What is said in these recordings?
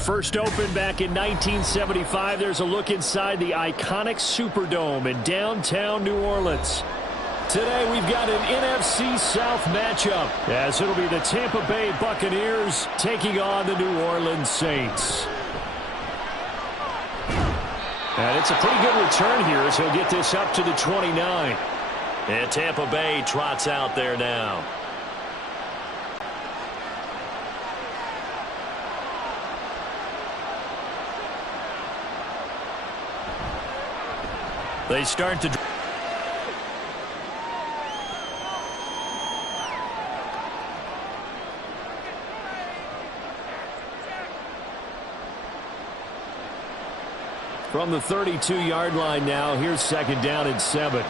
First opened back in 1975. There's a look inside the iconic Superdome in downtown New Orleans. Today we've got an NFC South matchup, as it'll be the Tampa Bay Buccaneers taking on the New Orleans Saints. And it's a pretty good return here as he'll get this up to the 29. And Tampa Bay trots out there now. They start to... From the 32-yard line now, here's second down and 7.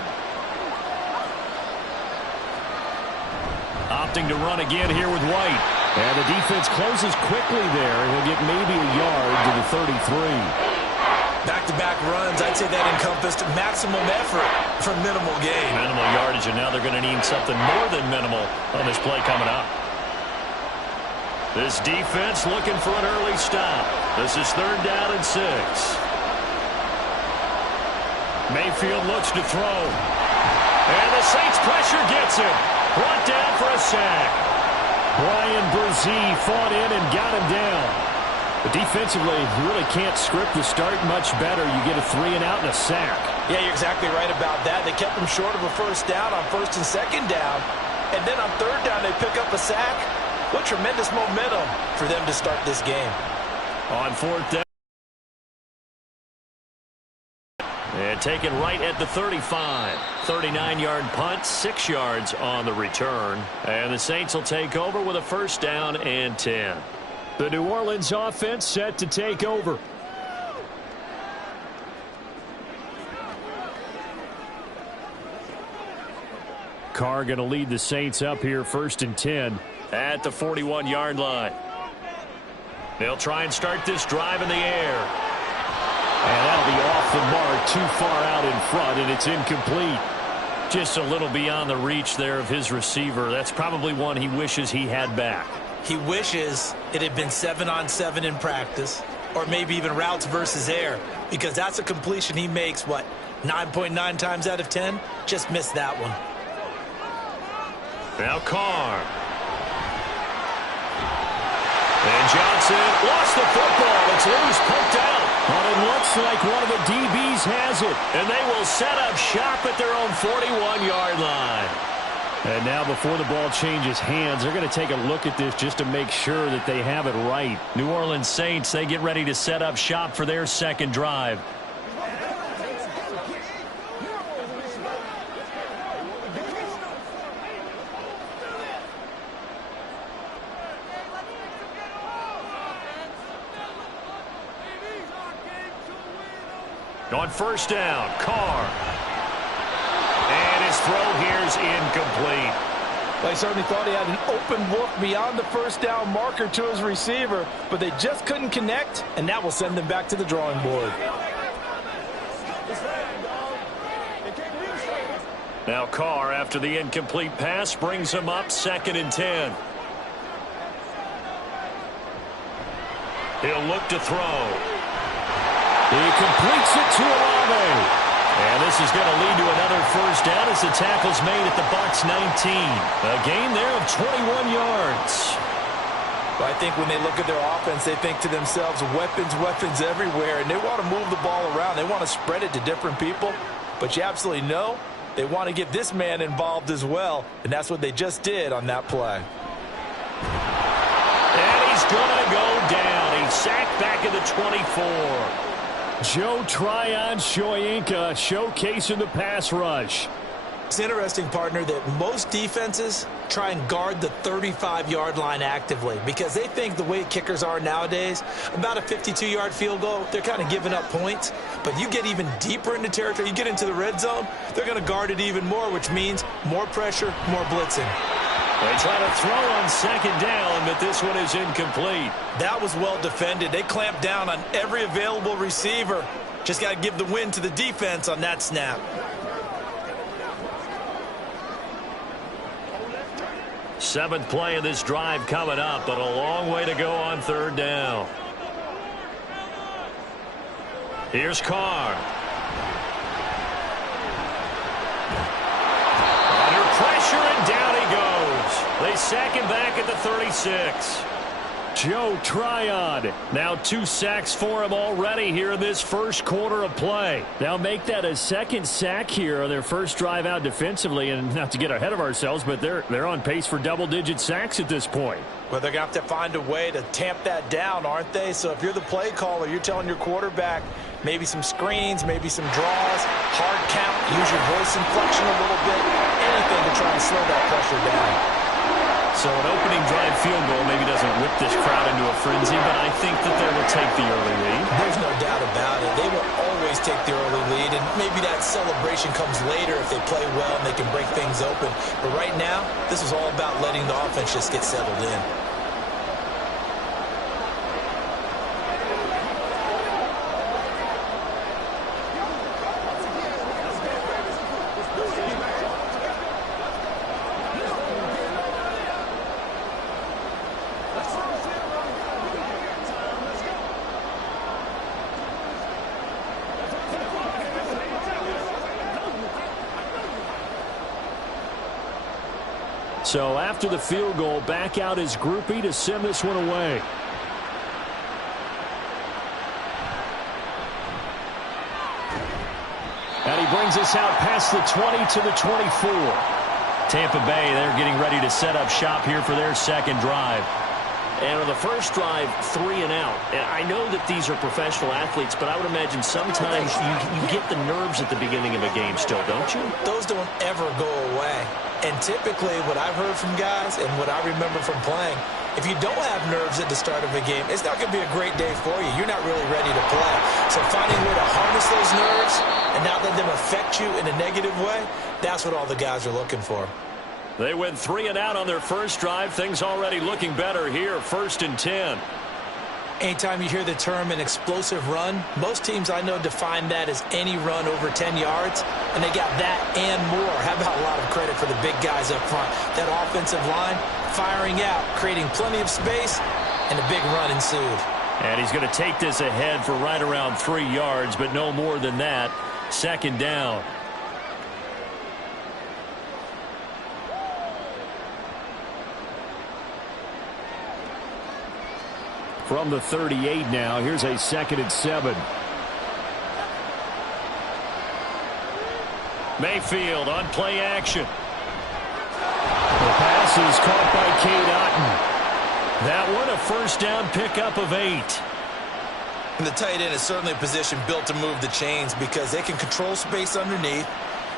Opting to run again here with White. And the defense closes quickly there, and he'll get maybe a yard to the 33. Back-to-back runs, I'd say that encompassed maximum effort for minimal gain. Minimal yardage, and now they're going to need something more than minimal on this play coming up. This defense looking for an early stop. This is third down and 6. Mayfield looks to throw. And the Saints pressure gets him. Brought down for a sack. Brian Brzee fought in and got him down. But defensively, you really can't script the start much better. You get a 3-and-out and a sack. Yeah, you're exactly right about that. They kept him short of a first down on first and second down. And then on third down, they pick up a sack. What tremendous momentum for them to start this game. On fourth down. And taken right at the 35. 39-yard punt, 6 yards on the return. And the Saints will take over with a first down and 10. The New Orleans offense set to take over. Carr going to lead the Saints up here first and 10. At the 41-yard line. They'll try and start this drive in the air. And that'll be off the mark, too far out in front, and it's incomplete. Just a little beyond the reach there of his receiver. That's probably one he wishes he had back. He wishes it had been 7-on-7 in practice, or maybe even routes versus air, because that's a completion he makes, 9.9 times out of 10? Just missed that one. Now Carr. And Johnson lost the football. It's loose, pumped out. But it looks like one of the DBs has it. And they will set up shop at their own 41-yard line. And now before the ball changes hands, they're going to take a look at this just to make sure that they have it right. New Orleans Saints, they get ready to set up shop for their second drive. On first down, Carr. And his throw here is incomplete. Well, he certainly thought he had an open look beyond the first down marker to his receiver, but they just couldn't connect, and that will send them back to the drawing board. Now Carr, after the incomplete pass, brings him up second and 10. He'll look to throw. He completes it to Olave. And this is going to lead to another first down as the tackle's made at the Bucs 19. A gain there of 21 yards. But I think when they look at their offense, they think to themselves, weapons, weapons everywhere, and they want to move the ball around. They want to spread it to different people. But you absolutely know they want to get this man involved as well, and that's what they just did on that play. And he's going to go down. He's sacked back at the 24. Joe Tryon-Shoyinka showcasing the pass rush. It's interesting, partner, that most defenses try and guard the 35-yard line actively because they think the way kickers are nowadays, about a 52-yard field goal, they're kind of giving up points. But you get even deeper into territory, you get into the red zone, they're going to guard it even more, which means more pressure, more blitzing. They try to throw on second down, but this one is incomplete. That was well defended. They clamped down on every available receiver. Just got to give the win to the defense on that snap. Seventh play of this drive coming up, but a long way to go on third down. Here's Carr. Under pressure, and down he goes. They sack him back at the 36. Joe Tryon. Now 2 sacks for him already here in this first quarter of play. They'll make that a second sack here on their first drive out defensively. And not to get ahead of ourselves, but they're on pace for double-digit sacks at this point. Well, they're going to have to find a way to tamp that down, aren't they? So if you're the play caller, you're telling your quarterback maybe some screens, maybe some draws, hard count, use your voice inflection a little bit, anything to try and slow that pressure down. So an opening drive field goal maybe doesn't whip this crowd into a frenzy, but I think that they will take the early lead. There's no doubt about it. They will always take the early lead, and maybe that celebration comes later if they play well and they can break things open. But right now, this is all about letting the offense just get settled in. So after the field goal, back out is Groupie to send this one away. And he brings us out past the 20 to the 24. Tampa Bay, they're getting ready to set up shop here for their second drive. And on the first drive, 3 and out. And I know that these are professional athletes, but I would imagine sometimes you get the nerves at the beginning of a game still, don't you? Those don't ever go away. And typically what I've heard from guys and what I remember from playing, if you don't have nerves at the start of a game, it's not going to be a great day for you. You're not really ready to play. So finding a way to harness those nerves and not let them affect you in a negative way, that's what all the guys are looking for. They went 3 and out on their first drive. Things already looking better here. 1st and 10. Anytime you hear the term an explosive run, most teams I know define that as any run over 10 yards, and they got that and more. How about a lot of credit for the big guys up front? That offensive line firing out, creating plenty of space, and a big run ensued. And he's going to take this ahead for right around 3 yards, but no more than that. 2nd down. From the 38 now, here's a 2nd and 7. Mayfield on play action. The pass is caught by Cade Otton. That one a 1st down pickup of 8. And the tight end is certainly a position built to move the chains because they can control space underneath.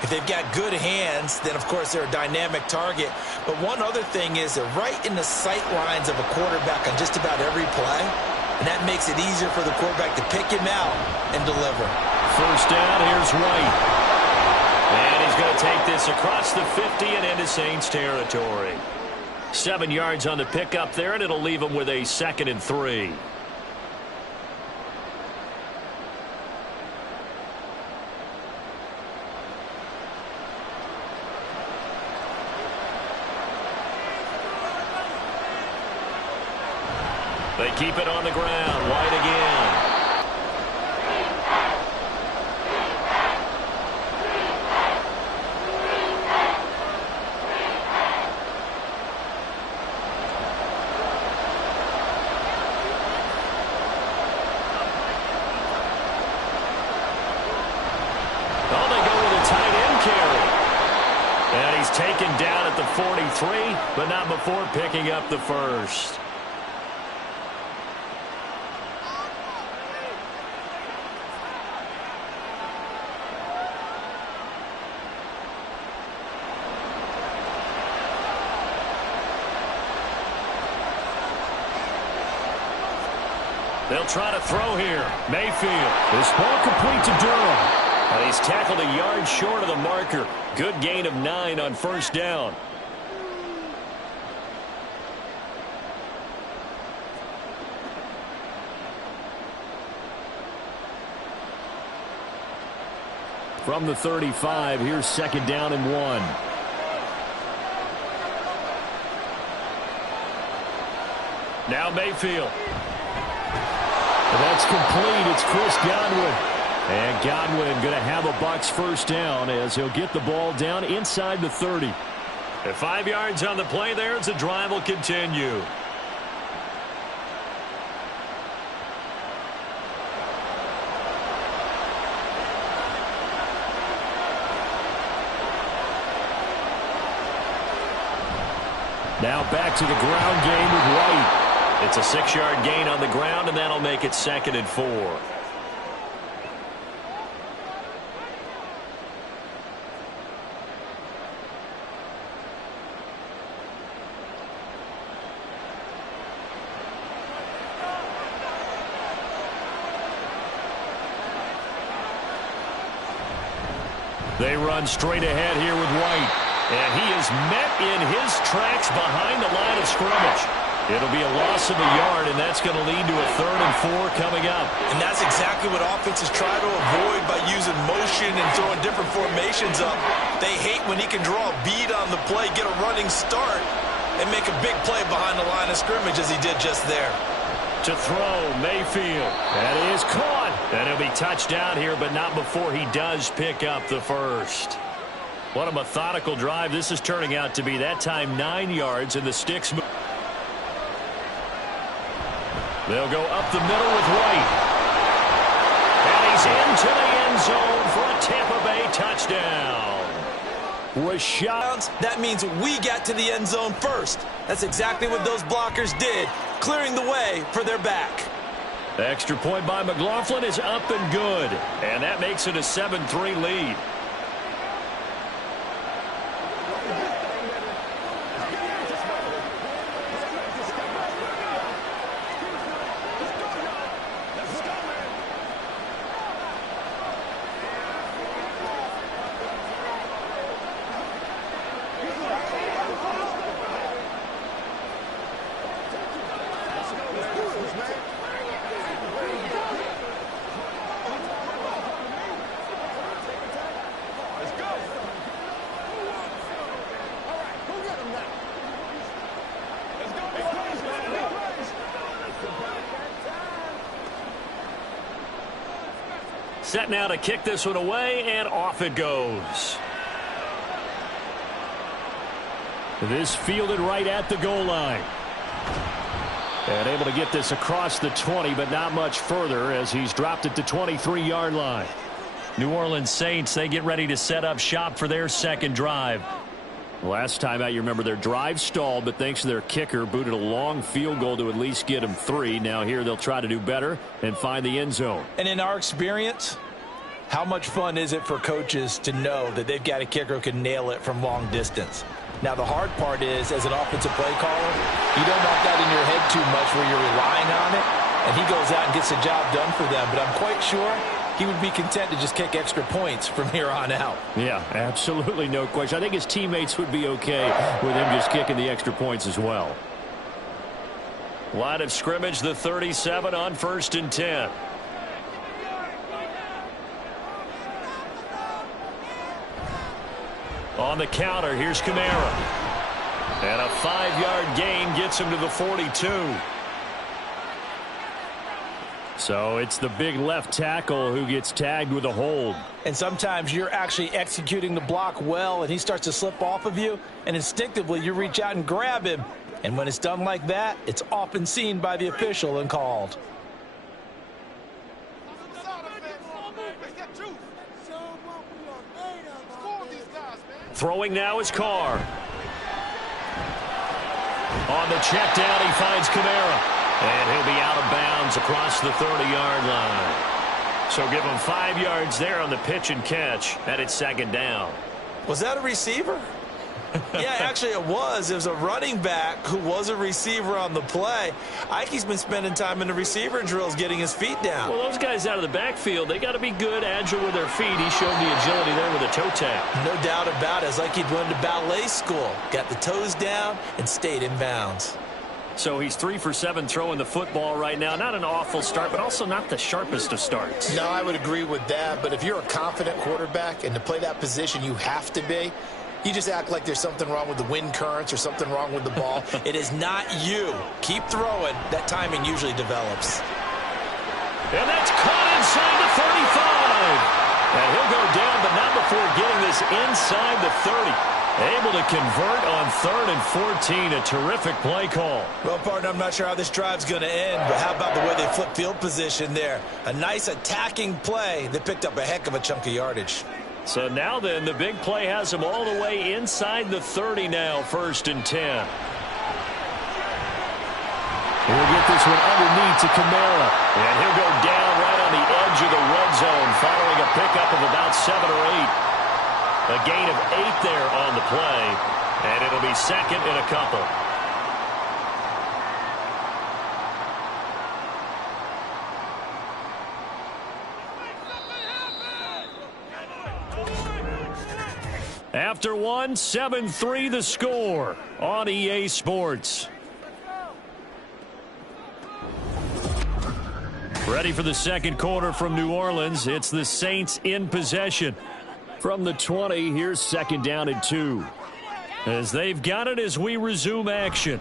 If they've got good hands, then, of course, they're a dynamic target. But one other thing is they're right in the sight lines of a quarterback on just about every play, and that makes it easier for the quarterback to pick him out and deliver. 1st down, here's White. And he's going to take this across the 50 and into Saints territory. 7 yards on the pickup there, and it'll leave him with a 2nd and 3. They keep it on the ground. White again. Oh, they go with a tight end carry. And he's taken down at the 43, but not before picking up the 1st. They'll try to throw here. Mayfield. This ball complete to Durham. And he's tackled a yard short of the marker. Good gain of 9 on 1st down. From the 35, here's 2nd down and 1. Now Mayfield. That's complete. It's Chris Godwin. And Godwin going to have a Bucs first down as he'll get the ball down inside the 30. At 5 yards on the play there as the drive will continue. Now back to the ground game with White. It's a 6-yard gain on the ground, and that'll make it 2nd and 4. They run straight ahead here with White. And he is met in his tracks behind the line of scrimmage. It'll be a loss of a yard, and that's going to lead to a 3rd and 4 coming up. And that's exactly what offenses try to avoid by using motion and throwing different formations up. They hate when he can draw a bead on the play, get a running start, and make a big play behind the line of scrimmage as he did just there. To throw, Mayfield. That is caught. And he'll be touched down here, but not before he does pick up the first. What a methodical drive this is turning out to be. That time 9 yards, and the sticks move. They'll go up the middle with White. And he's into the end zone for a Tampa Bay touchdown. Was shot. That means we got to the end zone first. That's exactly what those blockers did, clearing the way for their back. The extra point by McLaughlin is up and good. And that makes it a 7-3 lead. Set now to kick this one away, and off it goes. This fielded right at the goal line. And able to get this across the 20, but not much further as he's dropped it to 23-yard line. New Orleans Saints, they get ready to set up shop for their second drive. Last time out, you remember their drive stalled, but thanks to their kicker, booted a long field goal to at least get them 3. Now here they'll try to do better and find the end zone. And in our experience, how much fun is it for coaches to know that they've got a kicker who can nail it from long distance? Now, the hard part is, as an offensive play caller, you don't want that in your head too much where you're relying on it, and he goes out and gets the job done for them. But I'm quite sure he would be content to just kick extra points from here on out. Yeah, absolutely no question. I think his teammates would be okay with him just kicking the extra points as well. Line of scrimmage, the 37 on 1st and 10. On the counter, here's Kamara. And a 5-yard gain gets him to the 42. So it's the big left tackle who gets tagged with a hold. And sometimes you're actually executing the block well, and he starts to slip off of you, and instinctively you reach out and grab him. And when it's done like that, it's often seen by the official and called. Throwing now is Carr. On the check down, he finds Kamara. And he'll be out of bounds across the 30-yard line. So give him 5 yards there on the pitch and catch, and it's 2nd down. Was that a receiver? Yeah, actually it was. It was a running back who was a receiver on the play. Ike's been spending time in the receiver drills getting his feet down. Well, those guys out of the backfield, they got to be good, agile with their feet. He showed the agility there with a toe tap. No doubt about it. It's like he'd went to ballet school. Got the toes down and stayed in bounds. So he's 3 for 7 throwing the football right now. Not an awful start, but also not the sharpest of starts. No, I would agree with that. But if you're a confident quarterback and to play that position, you have to be. You just act like there's something wrong with the wind currents or something wrong with the ball. It is not you. Keep throwing. That timing usually develops. And that's caught inside the 35. And he'll go down, but not before getting this inside the 30. Able to convert on 3rd and 14. A terrific play call. Well, partner, I'm not sure how this drive's going to end, but how about the way they flip field position there? A nice attacking play that picked up a heck of a chunk of yardage. So now then, the big play has them all the way inside the 30 now, 1st and 10. He'll get this one underneath to Kamara. And he'll go down right on the edge of the red zone following a pickup of about 7 or 8. A gain of 8 there on the play, and it'll be 2nd and a couple. After one, 7-3 the score on EA Sports. Ready for the second quarter from New Orleans. It's the Saints in possession. From the 20, here's 2nd down and 2. As they've got it as we resume action.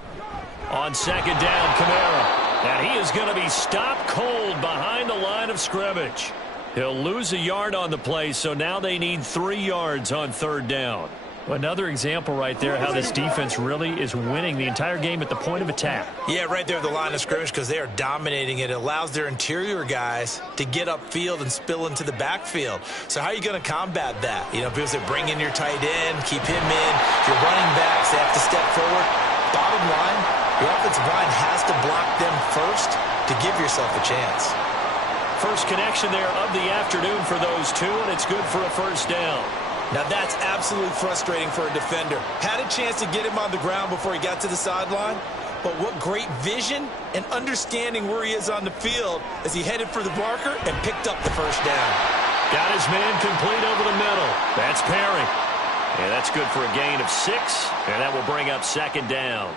On 2nd down, Kamara. And he is going to be stopped cold behind the line of scrimmage. He'll lose a yard on the play, so now they need 3 yards on 3rd down. Another example right there how this defense really is winning the entire game at the point of attack. Yeah, right there at the line of scrimmage because they are dominating it. It allows their interior guys to get upfield and spill into the backfield. So how are you going to combat that? You know, because they bring in your tight end, keep him in. Your running backs, they have to step forward. Bottom line, your offensive line has to block them first to give yourself a chance. First connection there of the afternoon for those two, and it's good for a 1st down. Now that's absolutely frustrating for a defender. Had a chance to get him on the ground before he got to the sideline, but what great vision and understanding where he is on the field as he headed for the marker and picked up the 1st down. Got his man complete over the middle. That's Perry. And that's good for a gain of 6, and that will bring up 2nd down.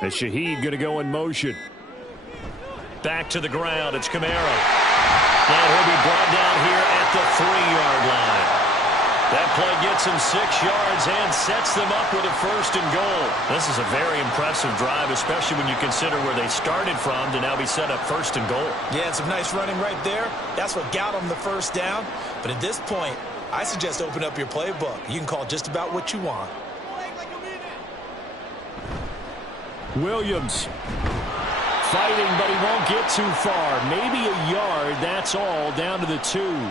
As Shaheed going to go in motion. Back to the ground. It's Kamara. And he'll be brought down here at the 3-yard line. That play gets him 6 yards and sets them up with a 1st and goal. This is a very impressive drive, especially when you consider where they started from to now be set up 1st and goal. Yeah, and some nice running right there. That's what got them the 1st down. But at this point, I suggest open up your playbook. You can call just about what you want. Williams fighting, but he won't get too far. Maybe a yard, that's all, down to the 2.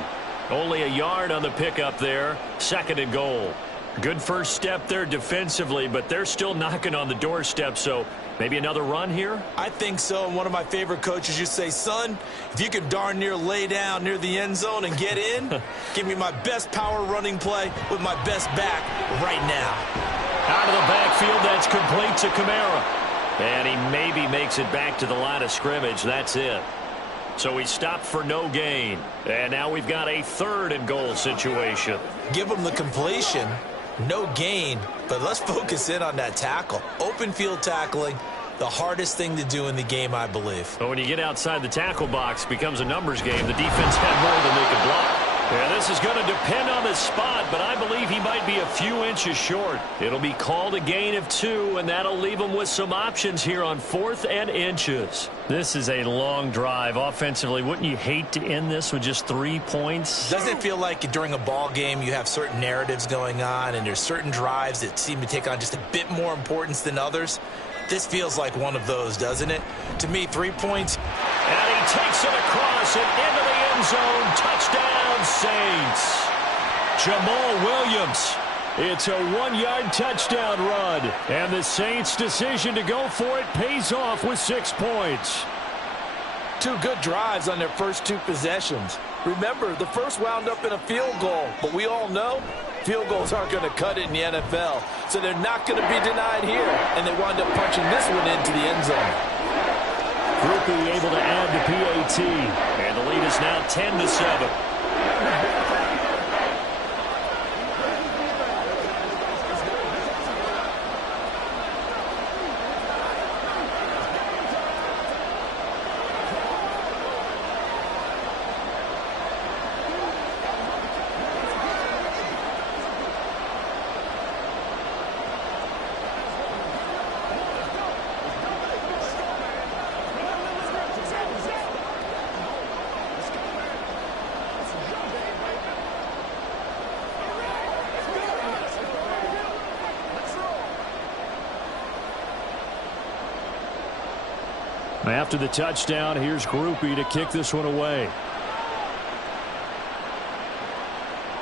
Only a yard on the pickup there. 2nd and goal. Good first step there defensively, but they're still knocking on the doorstep, so maybe another run here? I think so, and one of my favorite coaches used to say, son, if you can darn near lay down near the end zone and get in, give me my best power running play with my best back right now. Out of the backfield, that's complete to Kamara. And he maybe makes it back to the line of scrimmage. That's it. So he stopped for no gain. And now we've got a 3rd and goal situation. Give him the completion. No gain. But let's focus in on that tackle. Open field tackling, the hardest thing to do in the game, I believe. But when you get outside the tackle box, it becomes a numbers game. The defense had more than they could block. Yeah, this is going to depend on the spot, but I believe he might be a few inches short. It'll be called a gain of 2, and that'll leave him with some options here on 4th and inches. This is a long drive. Offensively, wouldn't you hate to end this with just 3 points? Doesn't it feel like during a ball game you have certain narratives going on, and there's certain drives that seem to take on just a bit more importance than others? This feels like one of those, doesn't it? To me, 3 points. And he takes it across and into the end zone. Touchdown, Saints. Jamal Williams. It's a 1-yard touchdown run. And the Saints' decision to go for it pays off with 6 points. 2 good drives on their first 2 possessions. Remember, the first wound up in a field goal, but we all know field goals aren't going to cut it in the NFL, so they're not going to be denied here, and they wind up punching this one into the end zone. Groupie able to add the PAT, and the lead is now 10-7. After the touchdown, here's Groupie to kick this one away.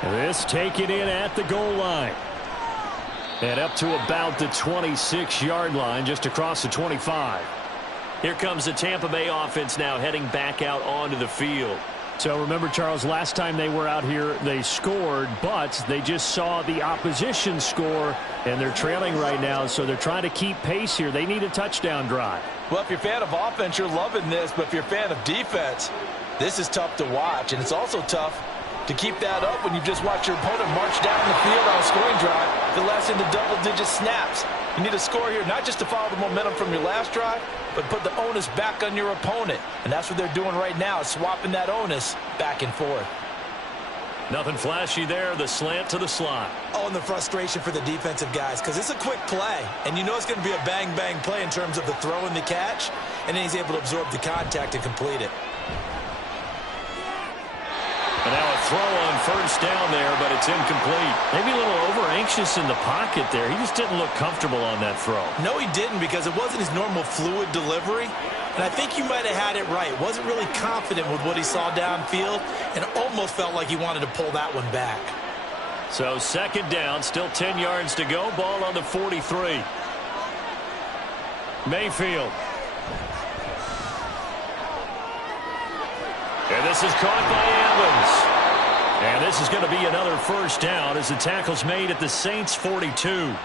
This taken in at the goal line. And up to about the 26-yard line, just across the 25. Here comes the Tampa Bay offense now heading back out onto the field. So remember, Charles, last time they were out here, they scored, but they just saw the opposition score, and they're trailing right now, so they're trying to keep pace here. They need a touchdown drive. Well, if you're a fan of offense, you're loving this, but if you're a fan of defense, this is tough to watch, and it's also tough to keep that up when you just watch your opponent march down the field on a scoring drive that lasts into double-digit snaps. You need a score here, not just to follow the momentum from your last drive, but put the onus back on your opponent. And that's what they're doing right now, swapping that onus back and forth. Nothing flashy there, the slant to the slot. Oh, and the frustration for the defensive guys, because it's a quick play, and you know it's going to be a bang-bang play in terms of the throw and the catch, and then he's able to absorb the contact and complete it. And now a throw on first down there, but it's incomplete. Maybe a little over-anxious in the pocket there. He just didn't look comfortable on that throw. No, he didn't, because it wasn't his normal fluid delivery. And I think you might have had it right. Wasn't really confident with what he saw downfield, and almost felt like he wanted to pull that one back. So second down, still 10 yards to go. Ball on the 43. Mayfield. And this is caught by Evans. And this is going to be another first down as the tackle's made at the Saints' 42.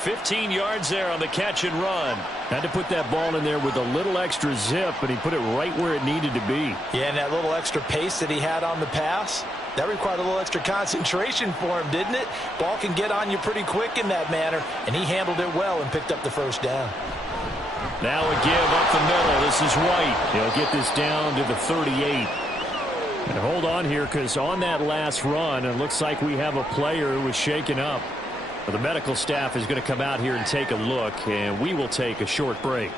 15 yards there on the catch and run. Had to put that ball in there with a little extra zip, but he put it right where it needed to be. Yeah, and that little extra pace that he had on the pass, that required a little extra concentration for him, didn't it? Ball can get on you pretty quick in that manner, and he handled it well and picked up the first down. Now a give up the middle. This is White. He'll get this down to the 38. And hold on here, because on that last run, it looks like we have a player who was shaken up. The medical staff is going to come out here and take a look, and we will take a short break.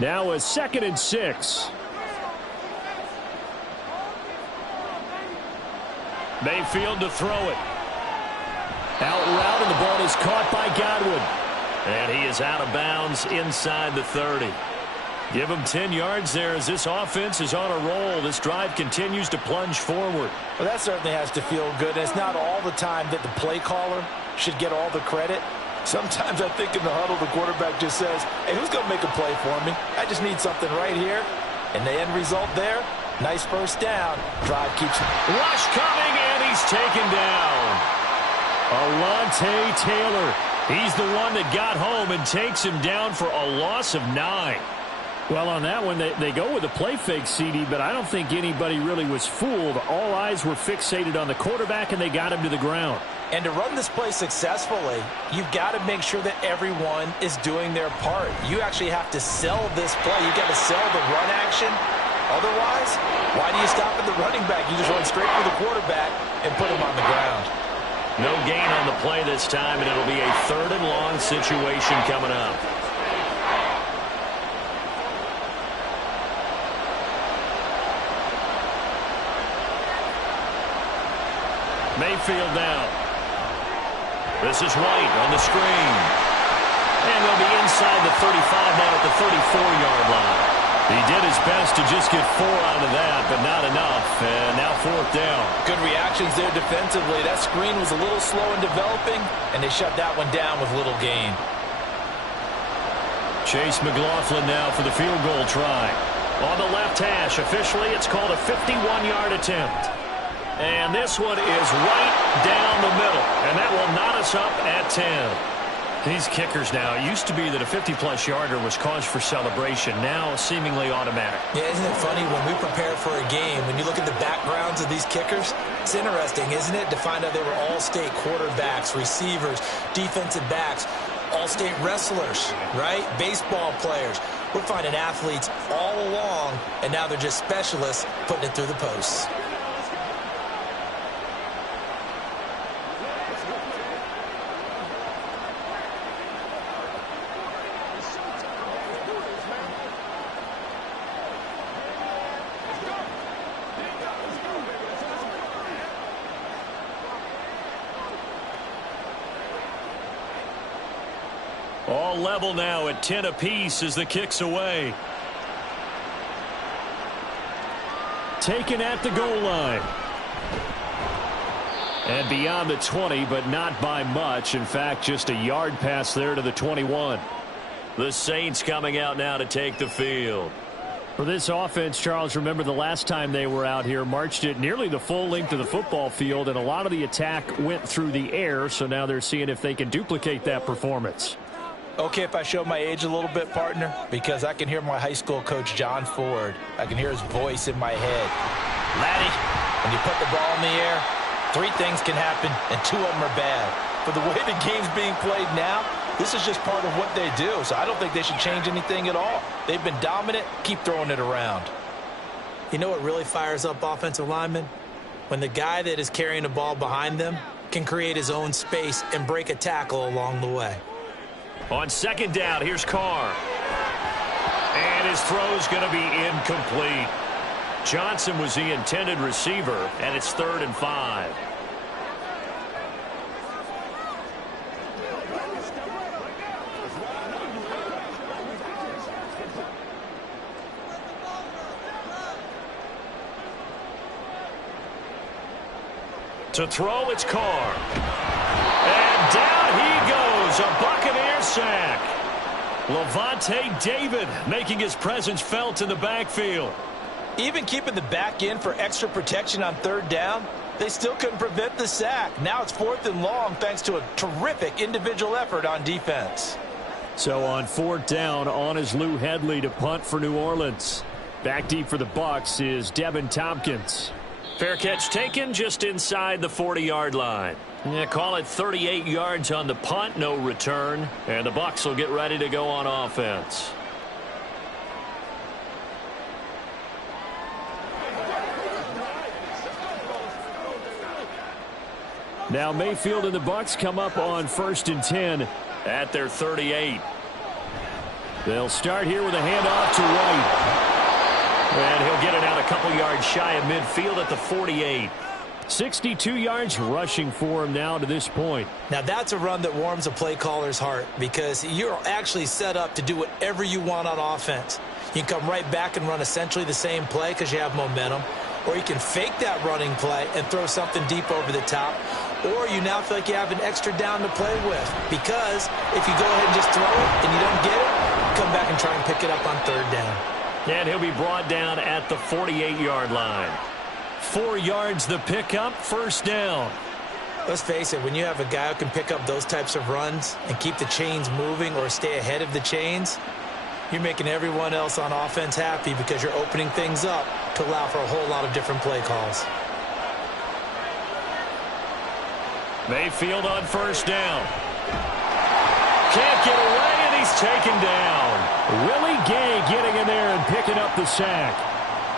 Now a 2nd and 6. Mayfield to throw it. Out route, and the ball is caught by Godwin. And he is out of bounds inside the 30. Give him 10 yards there as this offense is on a roll. This drive continues to plunge forward. Well, that certainly has to feel good. And it's not all the time that the play caller should get all the credit. Sometimes I think in the huddle, the quarterback just says, hey, who's going to make a play for me? I just need something right here. And the end result there, nice first down. Drive keeps rush coming, and he's taken down. Alontae Taylor. He's the one that got home and takes him down for a loss of 9. Well, on that one, they go with a play fake, CD, but I don't think anybody really was fooled. All eyes were fixated on the quarterback, and they got him to the ground. And to run this play successfully, you've got to make sure that everyone is doing their part. You actually have to sell this play. You've got to sell the run action. Otherwise, why do you stop at the running back? You just run straight for the quarterback and put him on the ground. No gain on the play this time, and it'll be a 3rd and long situation coming up. Mayfield now. This is White on the screen. And they'll be inside the 35 now at the 34-yard line. He did his best to just get 4 out of that, but not enough. And now 4th down. Good reactions there defensively. That screen was a little slow in developing, and they shut that one down with little gain. Chase McLaughlin now for the field goal try. On the left hash, officially it's called a 51-yard attempt. And this one is right down the middle. And that will knot us up at 10. These kickers now, it used to be that a 50-plus yarder was cause for celebration. Now seemingly automatic. Yeah, isn't it funny when we prepare for a game, when you look at the backgrounds of these kickers, it's interesting, isn't it, to find out they were all-state quarterbacks, receivers, defensive backs, all-state wrestlers, right? Baseball players. We're finding athletes all along, and now they're just specialists putting it through the posts. All level now at 10 apiece as the kick's away. Taken at the goal line. And beyond the 20, but not by much. In fact, just a yard pass there to the 21. The Saints coming out now to take the field. For this offense, Charles, remember the last time they were out here, marched it nearly the full length of the football field, and a lot of the attack went through the air, so now they're seeing if they can duplicate that performance. Okay, if I show my age a little bit, partner, because I can hear my high school coach, John Ford. I can hear his voice in my head. Laddie, when you put the ball in the air, 3 things can happen, and 2 of them are bad. For the way the game's being played now, this is just part of what they do, so I don't think they should change anything at all. They've been dominant. Keep throwing it around. You know what really fires up offensive linemen? When the guy that is carrying the ball behind them can create his own space and break a tackle along the way. On second down, here's Carr. And his throw's going to be incomplete. Johnson was the intended receiver, and it's 3rd and 5. To throw, it's Carr. And down he goes, a Buccaneer sack. Levante David making his presence felt in the backfield. Even keeping the back end for extra protection on 3rd down, they still couldn't prevent the sack. Now it's 4th and long thanks to a terrific individual effort on defense. So on 4th down, on is Lou Hedley to punt for New Orleans. Back deep for the Bucs is Devin Tompkins. Fair catch taken just inside the 40-yard line. Yeah, call it 38 yards on the punt, no return. And the Bucs will get ready to go on offense. Now Mayfield and the Bucs come up on 1st and 10 at their 38. They'll start here with a handoff to White. And he'll get it out a couple yards shy of midfield at the 48. 62 yards rushing for him now to this point. Now that's a run that warms a play caller's heart because you're actually set up to do whatever you want on offense. You can come right back and run essentially the same play because you have momentum. Or you can fake that running play and throw something deep over the top. Or you now feel like you have an extra down to play with. Because if you go ahead and just throw it and you don't get it, come back and try and pick it up on 3rd down. And he'll be brought down at the 48-yard line. 4 yards the pickup, 1st down. Let's face it, when you have a guy who can pick up those types of runs and keep the chains moving or stay ahead of the chains, you're making everyone else on offense happy because you're opening things up to allow for a whole lot of different play calls. Mayfield on 1st down. Can't get away, and he's taken down. Willie Gay getting in there and picking up the sack.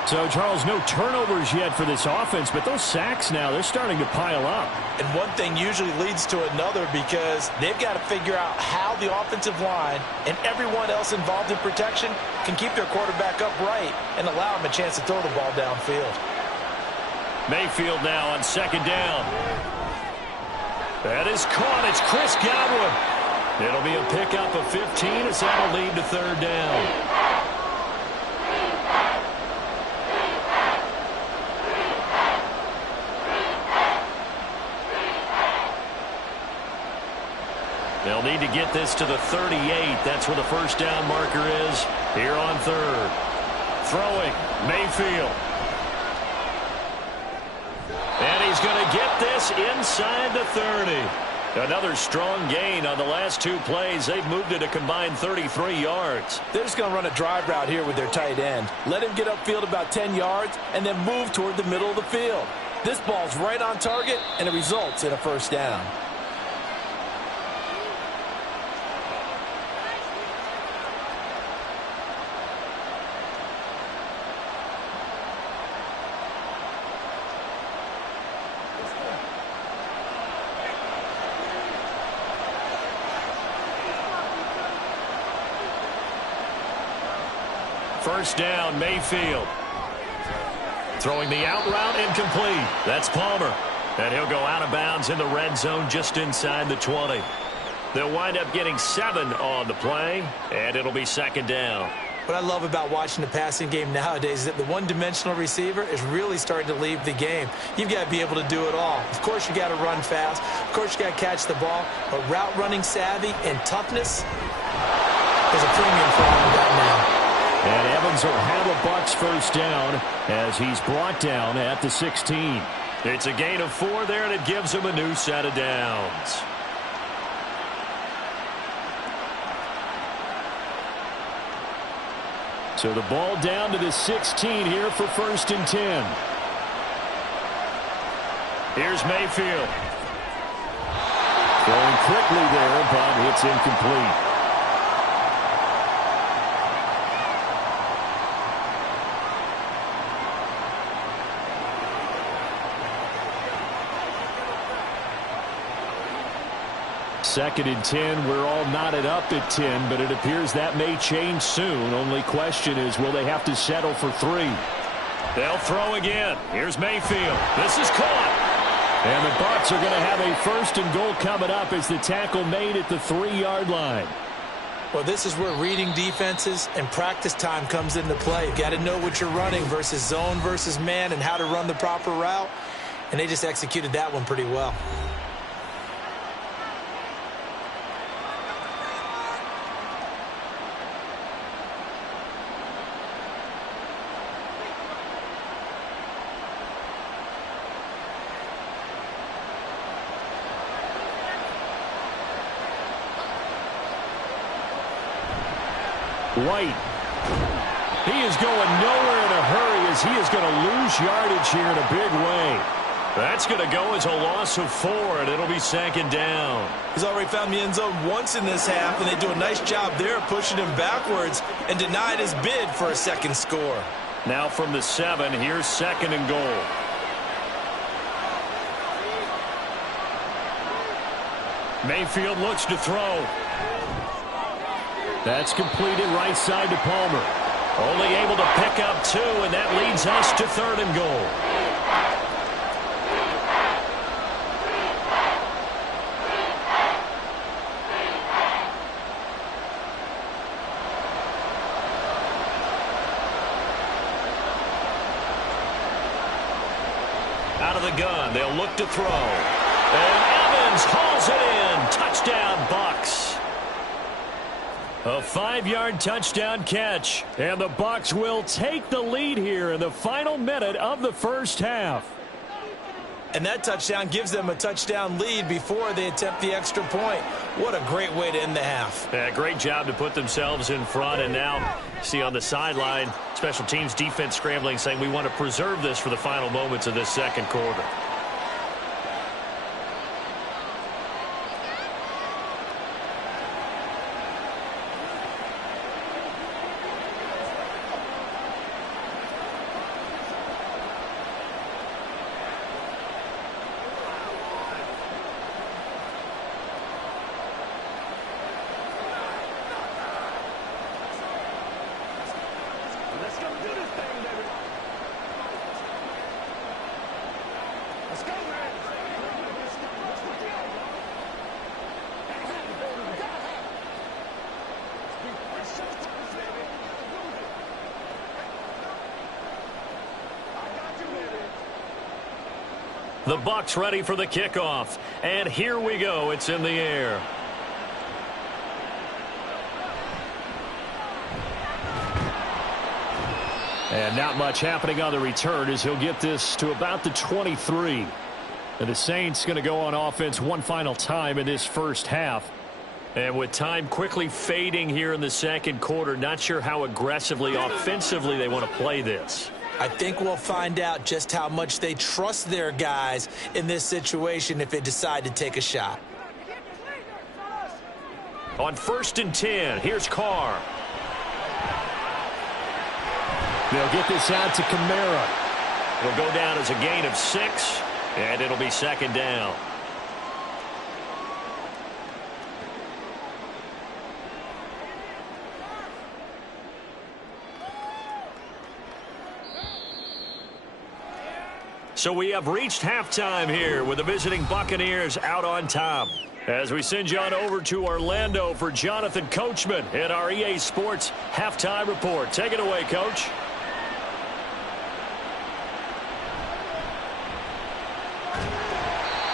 So, Charles, no turnovers yet for this offense, but those sacks now, they're starting to pile up. And one thing usually leads to another because they've got to figure out how the offensive line and everyone else involved in protection can keep their quarterback upright and allow him a chance to throw the ball downfield. Mayfield now on 2nd down. That is caught. It's Chris Godwin. It'll be a pickup of 15 as that'll lead to 3rd down. They'll need to get this to the 38. That's where the 1st down marker is here on 3rd. Throwing, Mayfield. And he's going to get this inside the 30. Another strong gain on the last 2 plays. They've moved it a combined 33 yards. They're just going to run a drive route here with their tight end. Let him get upfield about 10 yards and then move toward the middle of the field. This ball's right on target, and it results in a 1st down. First down, Mayfield. Throwing the out route, incomplete. That's Palmer. And he'll go out of bounds in the red zone just inside the 20. They'll wind up getting 7 on the play, and it'll be second down. What I love about watching the passing game nowadays is that the one-dimensional receiver is really starting to leave the game. You've got to be able to do it all. Of course, you got to run fast. Of course, you got to catch the ball. But route running savvy and toughness is a premium for all of that now. And Evans will have a Bucs first down as he's brought down at the 16. It's a gain of 4 there, and it gives him a new set of downs. So the ball down to the 16 here for first and 10. Here's Mayfield. Going quickly there, but it's incomplete. Second and 10, we're all knotted up at 10, but it appears that may change soon. Only question is, will they have to settle for 3? They'll throw again. Here's Mayfield. This is caught. And the Bucs are going to have a first and goal coming up as the tackle made at the 3-yard line. Well, this is where reading defenses and practice time comes into play. You got to know what you're running versus zone versus man and how to run the proper route. And they just executed that one pretty well. White. He is going nowhere in a hurry as he is going to lose yardage here in a big way. That's going to go as a loss of 4, and it'll be second down. He's already found the end zone once in this half, and they do a nice job there pushing him backwards and denied his bid for a second score. Now from the 7, here's second and goal. Mayfield looks to throw. That's completed right side to Palmer. Only able to pick up 2, and that leads us to third and goal. Out of the gun, they'll look to throw. And Evans hauls it in. Touchdown, Bucs. A 5-yard touchdown catch. And the Bucs will take the lead here in the final minute of the first half. And that touchdown gives them a touchdown lead before they attempt the extra point. What a great way to end the half. Yeah, great job to put themselves in front. And now, see on the sideline, special teams defense scrambling, saying we want to preserve this for the final moments of this second quarter. The Bucs ready for the kickoff. And here we go. It's in the air. And not much happening on the return as he'll get this to about the 23. And the Saints going to go on offense one final time in this first half. And with time quickly fading here in the second quarter, not sure how aggressively, offensively they want to play this. I think we'll find out just how much they trust their guys in this situation if they decide to take a shot. On first and 10, here's Carr. They'll get this out to Kamara. It'll go down as a gain of 6, and it'll be second down. So we have reached halftime here with the visiting Buccaneers out on top. As we send you on over to Orlando for Jonathan Coachman at our EA Sports Halftime Report. Take it away, Coach.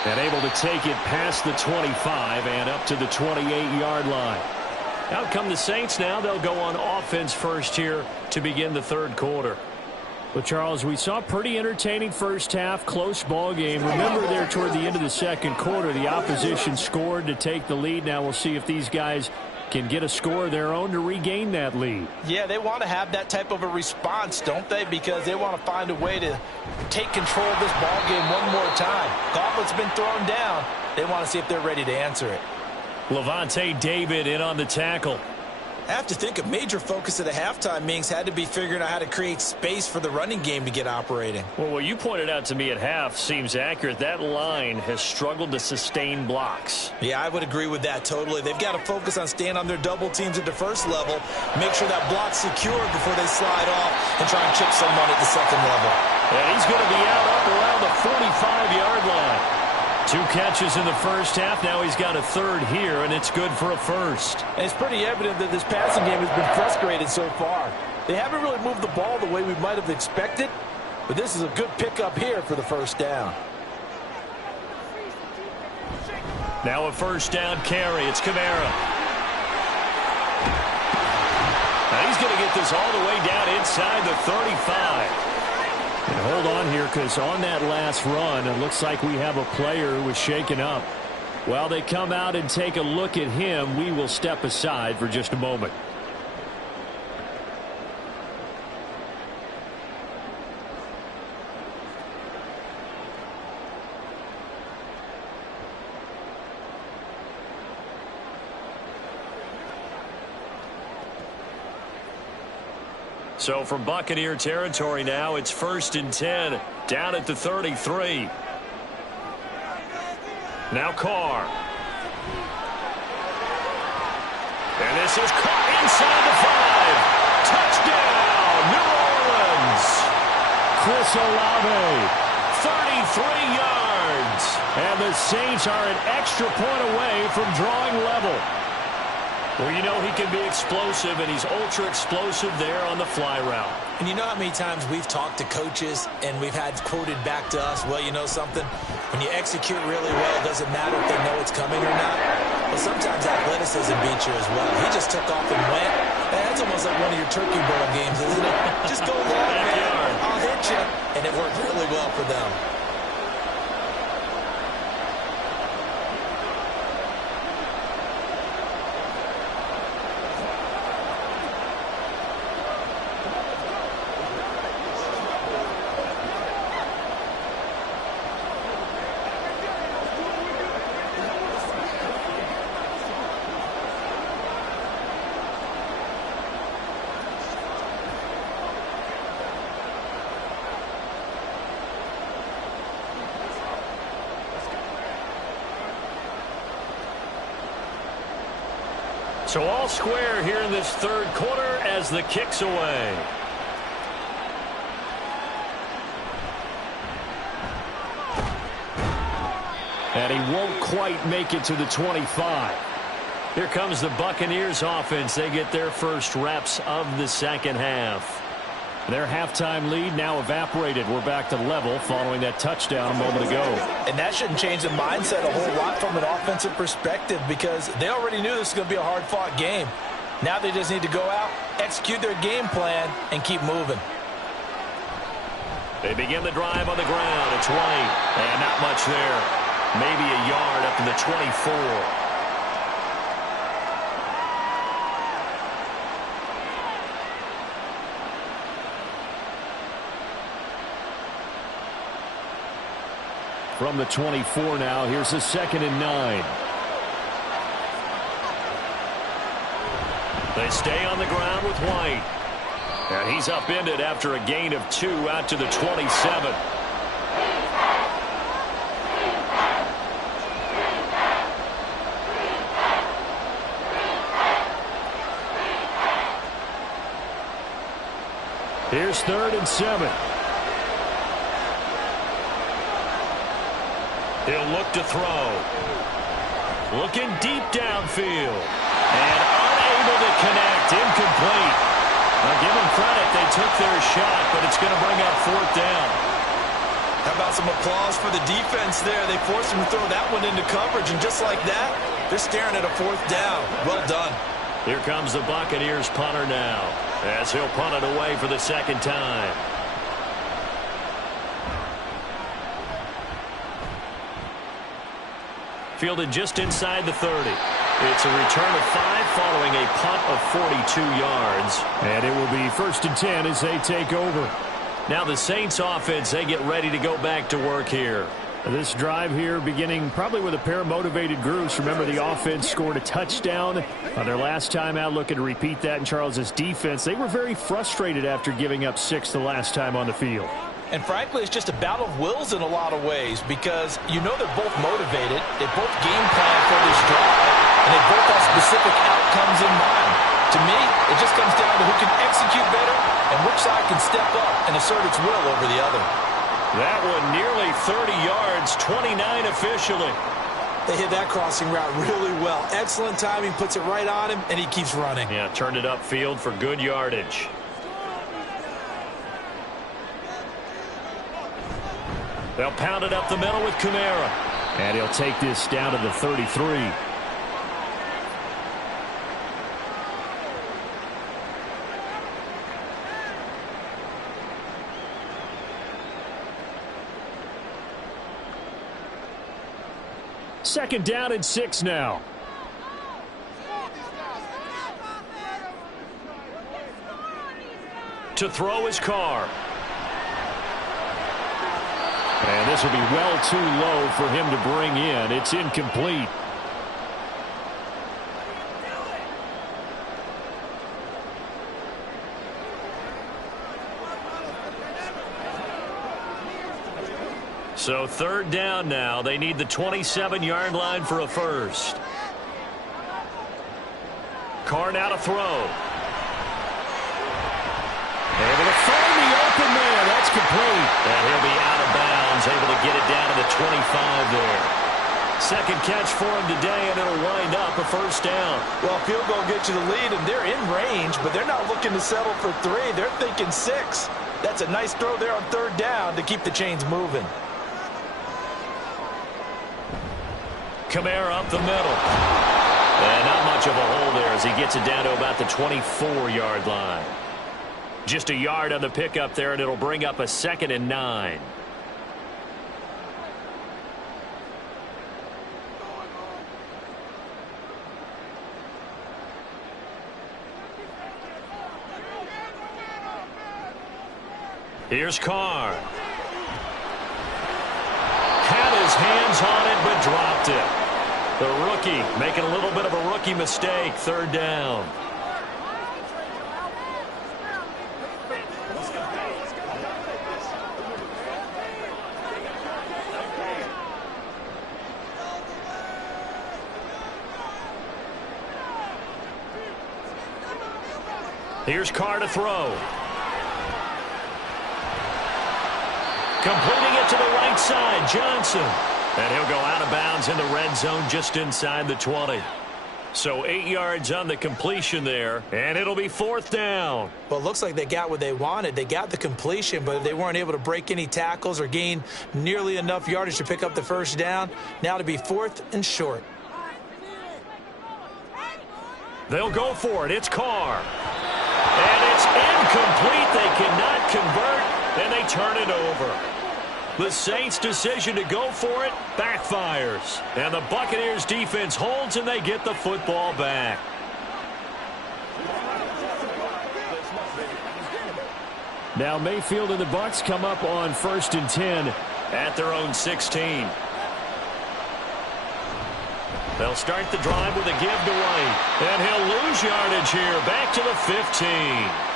And able to take it past the 25 and up to the 28-yard line. Out come the Saints now. They'll go on offense first here to begin the third quarter. Well, Charles, we saw a pretty entertaining first half, close ball game. Remember there toward the end of the second quarter, the opposition scored to take the lead. Now we'll see if these guys can get a score of their own to regain that lead. Yeah, they want to have that type of a response, don't they? Because they want to find a way to take control of this ball game one more time. Gauntlet's been thrown down. They want to see if they're ready to answer it. Levante David in on the tackle. I have to think a major focus at the halftime meetings had to be figuring out how to create space for the running game to get operating. Well, what you pointed out to me at half seems accurate. That line has struggled to sustain blocks. Yeah, I would agree with that totally. They've got to focus on staying on their double teams at the first level, make sure that block's secured before they slide off and try and chip someone at the second level. And he's going to be out up around the 45-yard line. 2 catches in the first half. Now he's got a third here, and it's good for a first. And it's pretty evident that this passing game has been frustrated so far. They haven't really moved the ball the way we might have expected, but this is a good pickup here for the first down. Now a first down carry. It's Kamara. Now he's going to get this all the way down inside the 35. And hold on here, because on that last run, it looks like we have a player who was shaken up. While they come out and take a look at him, we will step aside for just a moment. So from Buccaneer territory now, it's 1st and 10, down at the 33. Now Carr. And this is caught inside the 5. Touchdown, New Orleans. Chris Olave, 33 yards. And the Saints are an extra point away from drawing level. Well, you know he can be explosive, and he's ultra-explosive there on the fly route. And you know how many times we've talked to coaches and we've had quoted back to us, well, you know something? When you execute really well, it doesn't matter if they know it's coming or not. Well, sometimes athleticism beats you as well. He just took off and went. That's almost like one of your turkey bowl games, isn't it? Just go long, man. I'll hit you. And it worked really well for them. So all square here in this third quarter as the kick's away. And he won't quite make it to the 25. Here comes the Buccaneers offense. They get their first reps of the second half. Their halftime lead now evaporated. We're back to level following that touchdown a moment ago. And that shouldn't change the mindset a whole lot from an offensive perspective, because they already knew this was going to be a hard-fought game. Now they just need to go out, execute their game plan, and keep moving. They begin the drive on the ground. It's White, and not much there. Maybe a yard up to the 24. From the 24 now, here's a 2nd and 9. They stay on the ground with White. And he's upended after a gain of 2 out to the 27. Here's 3rd and 7. He'll look to throw. Looking deep downfield. And unable to connect. Incomplete. Now give them credit. They took their shot, but it's going to bring up fourth down. How about some applause for the defense there? They forced him to throw that one into coverage, and just like that, they're staring at a fourth down. Well done. Here comes the Buccaneers punter now, as he'll punt it away for the second time. Fielded just inside the 30. It's a return of 5 following a punt of 42 yards. And it will be 1st and 10 as they take over. Now the Saints offense, they get ready to go back to work here. This drive here beginning probably with a pair of motivated groups. Remember, the offense scored a touchdown on their last time out, looking to repeat that in Charles's defense. They were very frustrated after giving up 6 the last time on the field. And frankly, it's just a battle of wills in a lot of ways, because you know they're both motivated, they both game plan for this drive, and they both have specific outcomes in mind. To me, it just comes down to who can execute better and which side can step up and assert its will over the other. That one nearly 30 yards, 29 officially. They hit that crossing route really well. Excellent timing, puts it right on him, and he keeps running. Yeah, turned it upfield for good yardage. They'll pound it up the middle with Kamara. And he'll take this down to the 33. Second down and 6 now. To throw his car. And this will be well too low for him to bring in. It's incomplete. So third down now. They need the 27-yard line for a first. Carr now to throw. Able to find the open man. That's complete. And he'll be out of bounds, able to get it down to the 25 there. Second catch for him today, and it'll wind up a first down. Well, field goal gets you the lead, and they're in range, but they're not looking to settle for 3. They're thinking 6. That's a nice throw there on third down to keep the chains moving. Kamara up the middle. And not much of a hole there as he gets it down to about the 24-yard line. Just a yard on the pickup there, and it'll bring up a 2nd and 9. Here's Carr. Had his hands on it, but dropped it. The rookie making a little bit of a rookie mistake. Third down. Here's Carr to throw. Completing it to the right side, Johnson. And he'll go out of bounds in the red zone just inside the 20. So 8 yards on the completion there, and it'll be fourth down. Well, it looks like they got what they wanted. They got the completion, but they weren't able to break any tackles or gain nearly enough yardage to pick up the first down. Now to be 4th and short. They'll go for it. It's Carr. And it's incomplete. They cannot convert, and they turn it over. The Saints' decision to go for it backfires. And the Buccaneers' defense holds, and they get the football back. Now Mayfield and the Bucs come up on 1st and 10 at their own 16. They'll start the drive with a give to White. And he'll lose yardage here. Back to the 15.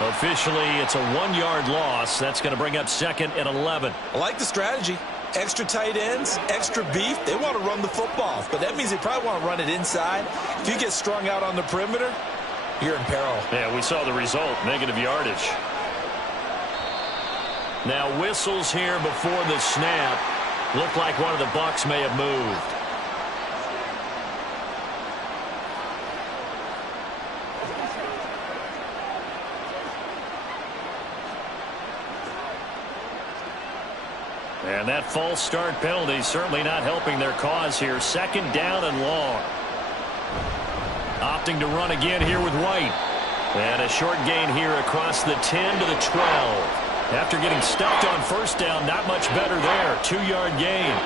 Officially, it's a 1-yard loss. That's going to bring up 2nd and 11. I like the strategy. Extra tight ends, extra beef. They want to run the football, but that means they probably want to run it inside. If you get strung out on the perimeter, you're in peril. Yeah, we saw the result, negative yardage. Now whistles here before the snap. Looked like one of the Bucs may have moved. And that false start penalty certainly not helping their cause here. Second down and long. Opting to run again here with White. And a short gain here across the 10 to the 12. After getting stuffed on first down, not much better there. 2-yard gain.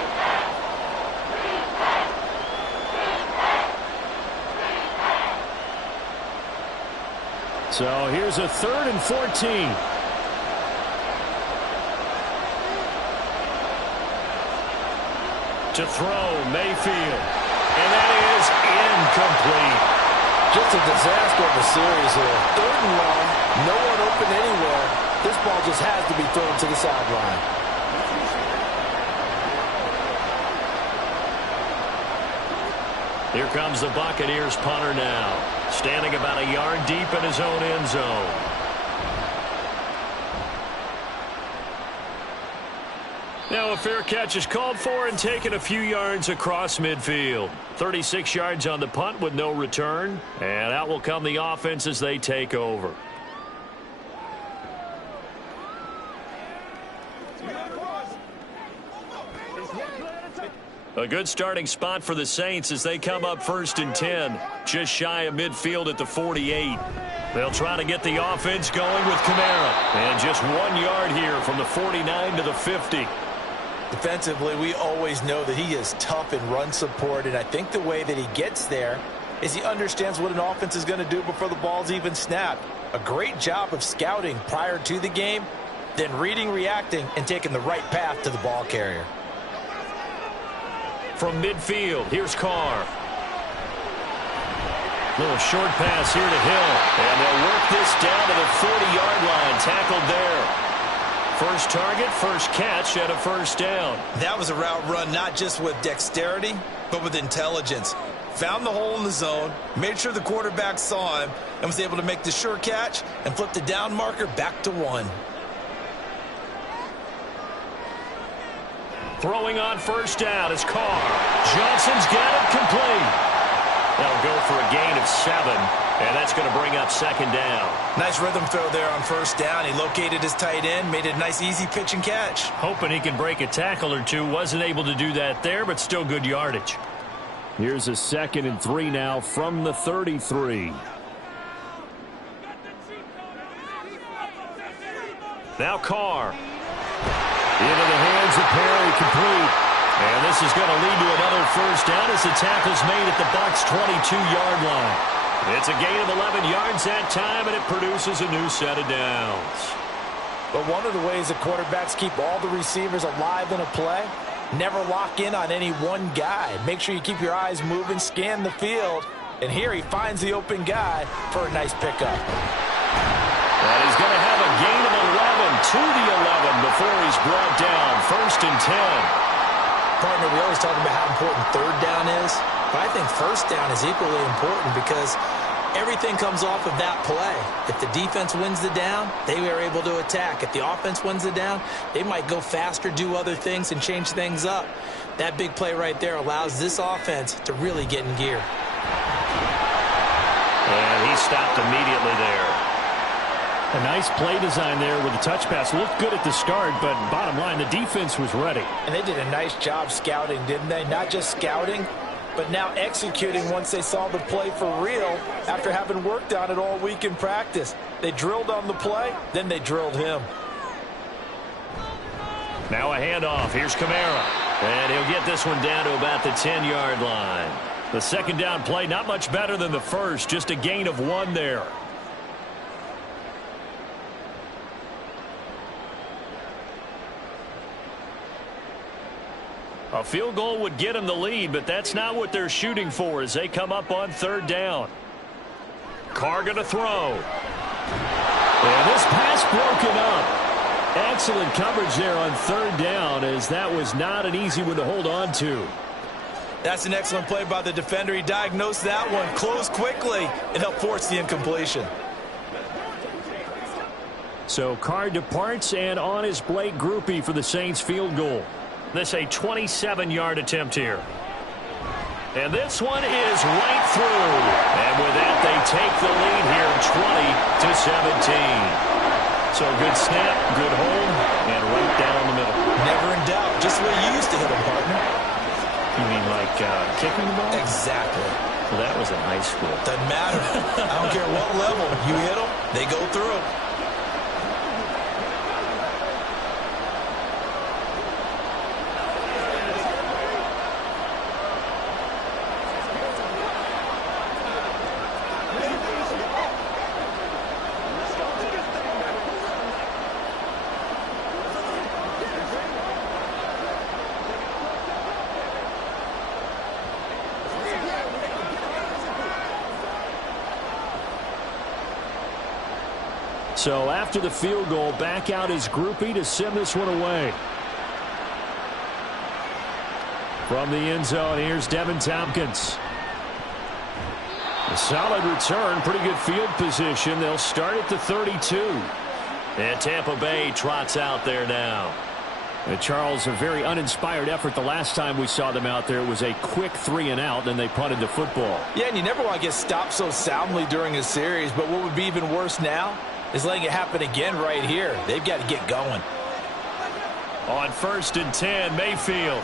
So here's a 3rd and 14. To throw, Mayfield. And that is incomplete. Just a disaster of a series here. 3rd and long, no one open anywhere. This ball just has to be thrown to the sideline. Here comes the Buccaneers punter now. Standing about a yard deep in his own end zone. Now a fair catch is called for and taken a few yards across midfield. 36 yards on the punt with no return. And out will come the offense as they take over. A good starting spot for the Saints as they come up 1st and 10. Just shy of midfield at the 48. They'll try to get the offense going with Kamara. And just 1 yard here from the 49 to the 50. Defensively, we always know that he is tough in run support, and I think the way that he gets there is he understands what an offense is going to do before the ball's even snapped. A great job of scouting prior to the game, then reading, reacting, and taking the right path to the ball carrier. From midfield, here's Carr. Little short pass here to Hill. And they'll work this down to the 40-yard line. Tackled there. First target, first catch, and a first down. That was a route run not just with dexterity, but with intelligence. Found the hole in the zone, made sure the quarterback saw him, and was able to make the sure catch and flip the down marker back to 1. Throwing on first down is Carr. Johnson's got it complete. They'll go for a gain of 7, and that's going to bring up 2nd down. Nice rhythm throw there on first down. He located his tight end, made it a nice easy pitch and catch. Hoping he can break a tackle or two. Wasn't able to do that there, but still good yardage. Here's a 2nd and 3 now from the 33. Now Carr. Into the hands of Perry, complete. And this is going to lead to another first down as the tackle's made at the Bucs' 22-yard line. It's a gain of 11 yards that time, and it produces a new set of downs. But one of the ways that quarterbacks keep all the receivers alive in a play, never lock in on any one guy. Make sure you keep your eyes moving, scan the field. And here he finds the open guy for a nice pickup. And he's going to have a gain of 11 to the 11 before he's brought down. 1st and 10. Partner, we always talk about how important 3rd down is, but I think 1st down is equally important because everything comes off of that play. If the defense wins the down, they are able to attack. If the offense wins the down, they might go faster, do other things, and change things up. That big play right there allows this offense to really get in gear. And he stopped immediately there. A nice play design there with the touch pass. Looked good at the start, but bottom line, the defense was ready. And they did a nice job scouting, didn't they? Not just scouting, but now executing once they saw the play for real after having worked on it all week in practice. They drilled on the play, then they drilled him. Now a handoff. Here's Kamara. And he'll get this one down to about the 10-yard line. The 2nd down play, not much better than the first. Just a gain of 1 there. A field goal would get them the lead, but that's not what they're shooting for as they come up on 3rd down. Carr going to throw. And this pass broken up. Excellent coverage there on 3rd down as that was not an easy one to hold on to. That's an excellent play by the defender. He diagnosed that one, closed quickly, and helped force the incompletion. So Carr departs, and on is Blake Groupie for the Saints field goal. This a 27-yard attempt here. And this one is right through. And with that, they take the lead here 20-17. So good snap, good hold, and right down the middle. Never in doubt. Just the way you used to hit them, partner. You mean like kicking the ball? Exactly. Well, that was in high school. Doesn't matter. I don't care what level. You hit them, they go through. So after the field goal, back out his groupie to send this one away. From the end zone, here's Devin Tompkins. A solid return, pretty good field position. They'll start at the 32. And Tampa Bay trots out there now. Charles, a very uninspired effort the last time we saw them out there. It was a quick 3-and-out, then they punted the football. Yeah, and you never want to get stopped so soundly during a series, but what would be even worse now is letting it happen again right here. They've got to get going. On 1st and 10, Mayfield.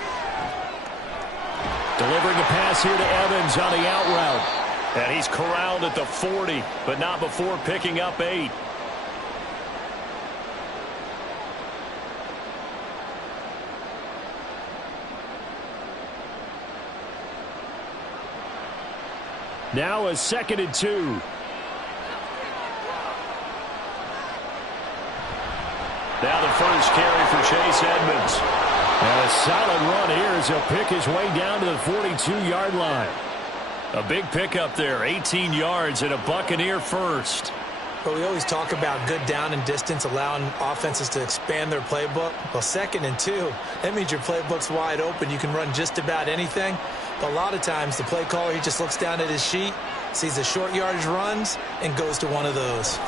Delivering a pass here to Evans on the out route. And he's corralled at the 40, but not before picking up 8. Now a 2nd and 2. Now the first carry for Chase Edmonds. And a solid run here as he'll pick his way down to the 42-yard line. A big pickup there, 18 yards and a Buccaneer first. But we always talk about good down and distance, allowing offenses to expand their playbook. Well, 2nd and 2, that means your playbook's wide open. You can run just about anything. But a lot of times the play caller, he just looks down at his sheet, sees the short yardage runs, and goes to one of those.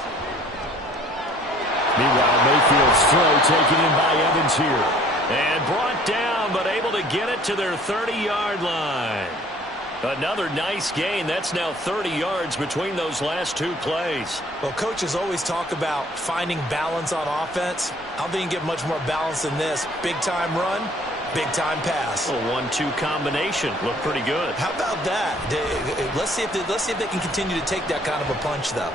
Meanwhile, Mayfield's throw taken in by Evans here. And brought down, but able to get it to their 30-yard line. Another nice gain. That's now 30 yards between those last 2 plays. Well, coaches always talk about finding balance on offense. I don't think you can get much more balance than this. Big-time run, big-time pass. A 1-2 combination. Looked pretty good. How about that? Let's see if they can continue to take that kind of a punch, though.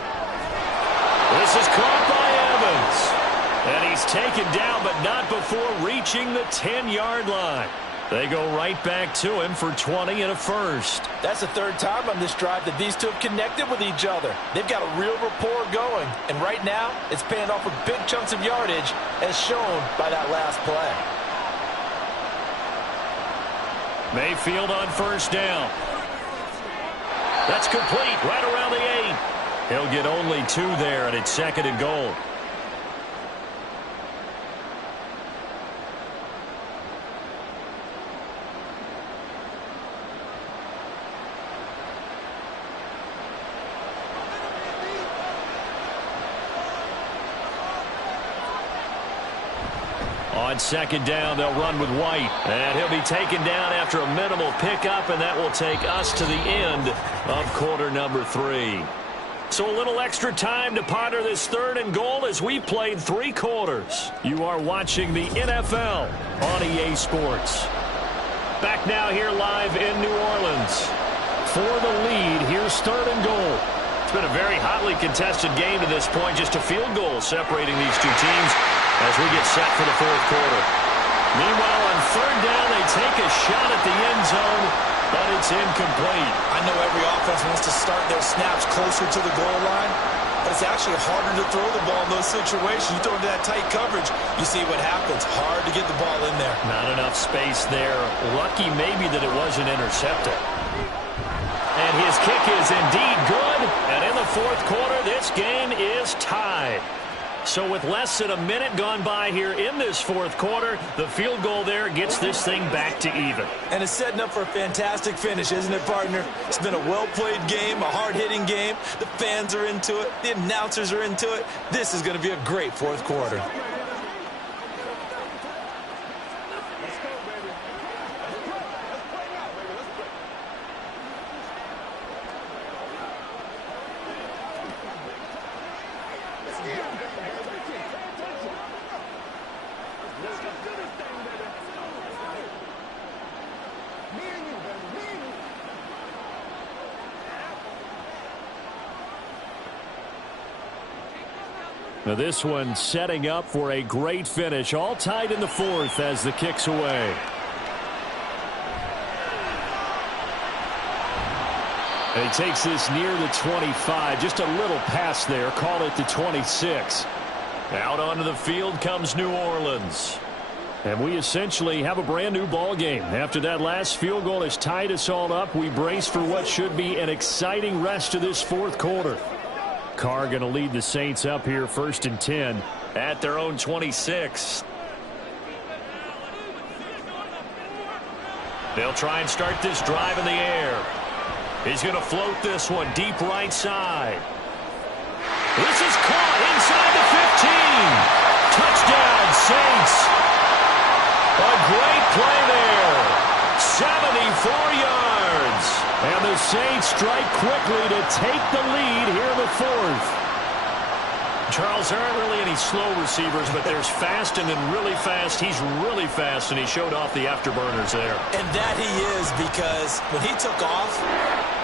This is caught by Evans. And he's taken down, but not before reaching the 10-yard line. They go right back to him for 20 and a first. That's the 3rd time on this drive that these two have connected with each other. They've got a real rapport going. And right now, it's paying off with big chunks of yardage, as shown by that last play. Mayfield on 1st down. That's complete right around the 8. He'll get only 2 there, and it's 2nd and goal. On 2nd down, they'll run with White. And he'll be taken down after a minimal pickup, and that will take us to the end of quarter number 3. So a little extra time to ponder this 3rd and goal as we played 3 quarters. You are watching the NFL on EA Sports. Back now here live in New Orleans. For the lead, here's 3rd and goal. It's been a very hotly contested game to this point. Just a field goal separating these 2 teams as we get set for the 4th quarter. Meanwhile, on 3rd down, they take a shot at the end zone, but it's incomplete. I know every offense wants to start their snaps closer to the goal line, but it's actually harder to throw the ball in those situations. You throw into that tight coverage, you see what happens. Hard to get the ball in there. Not enough space there. Lucky maybe that it wasn't intercepted. And his kick is indeed good. And in the 4th quarter, this game is tied. So with less than a minute gone by here in this 4th quarter, the field goal there gets this thing back to even. And it's setting up for a fantastic finish, isn't it, partner? It's been a well-played game, a hard-hitting game. The fans are into it. The announcers are into it. This is going to be a great 4th quarter. Now this one setting up for a great finish. All tied in the fourth as the kick's away. And he takes this near the 25. Just a little pass there. Call it the 26. Out onto the field comes New Orleans. And we essentially have a brand new ball game. After that last field goal has tied us all up, we brace for what should be an exciting rest of this fourth quarter. Carr going to lead the Saints up here 1st and 10 at their own 26. They'll try and start this drive in the air. He's going to float this one deep right side. This is caught inside the 15. Touchdown, Saints. A great play there. 74 yards. And the Saints strike quickly to take the lead here in the fourth. Charles, there aren't really any slow receivers, but there's fast and then really fast. He's really fast, and he showed off the afterburners there. And that he is, because when he took off,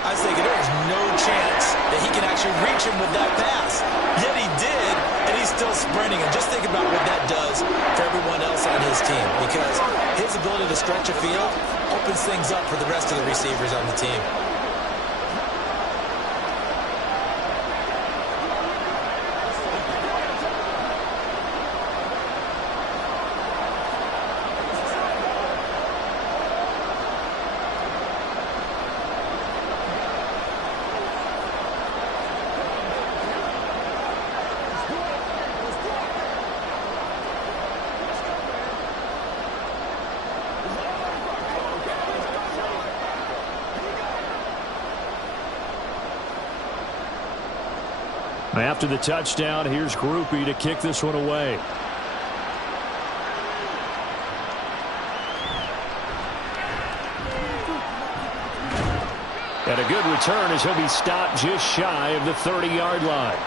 I was thinking there's no chance that he can actually reach him with that pass. Yet he did, and he's still sprinting. And just think about what that does for everyone else on his team, because his ability to stretch a field opens things up for the rest of the receivers on the team. After the touchdown, here's Groupie to kick this one away. And a good return as he'll be stopped just shy of the 30-yard line.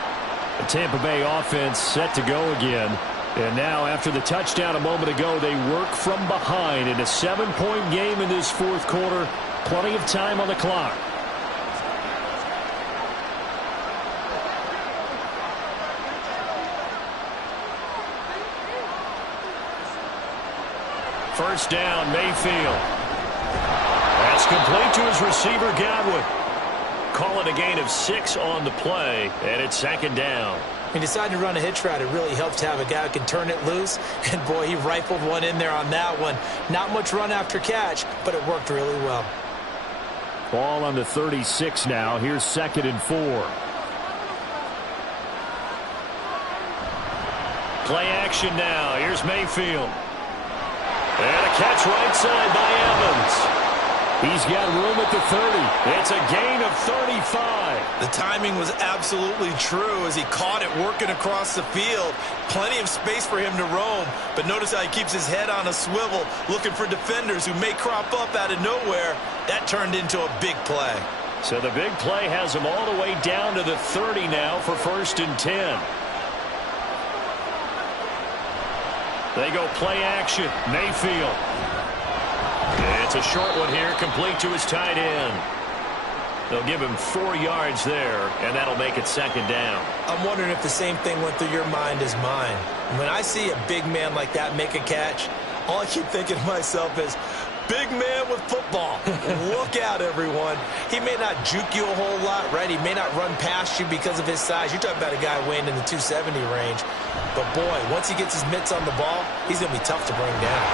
The Tampa Bay offense set to go again. And now after the touchdown a moment ago, they work from behind in a 7-point game in this fourth quarter. Plenty of time on the clock. First down, Mayfield. That's complete to his receiver, Godwin. Call it a gain of 6 on the play, and it's 2nd down. He decided to run a hitch route. It really helps to have a guy who can turn it loose. And, boy, he rifled one in there on that one. Not much run after catch, but it worked really well. Ball on the 36 now. Here's 2nd and 4. Play action now. Here's Mayfield. And a catch right side by Evans. He's got room at the 30. It's a gain of 35. The timing was absolutely true as he caught it working across the field. Plenty of space for him to roam. But notice how he keeps his head on a swivel, looking for defenders who may crop up out of nowhere. That turned into a big play. So the big play has him all the way down to the 30 now for 1st and 10. They go play action. Mayfield. It's a short one here, complete to his tight end. They'll give him 4 yards there, and that'll make it 2nd down. I'm wondering if the same thing went through your mind as mine. When I see a big man like that make a catch, all I keep thinking to myself is, big man with football. Look out, everyone. He may not juke you a whole lot, right? He may not run past you because of his size. You're talking about a guy weighing in the 270 range. But, boy, once he gets his mitts on the ball, he's going to be tough to bring down.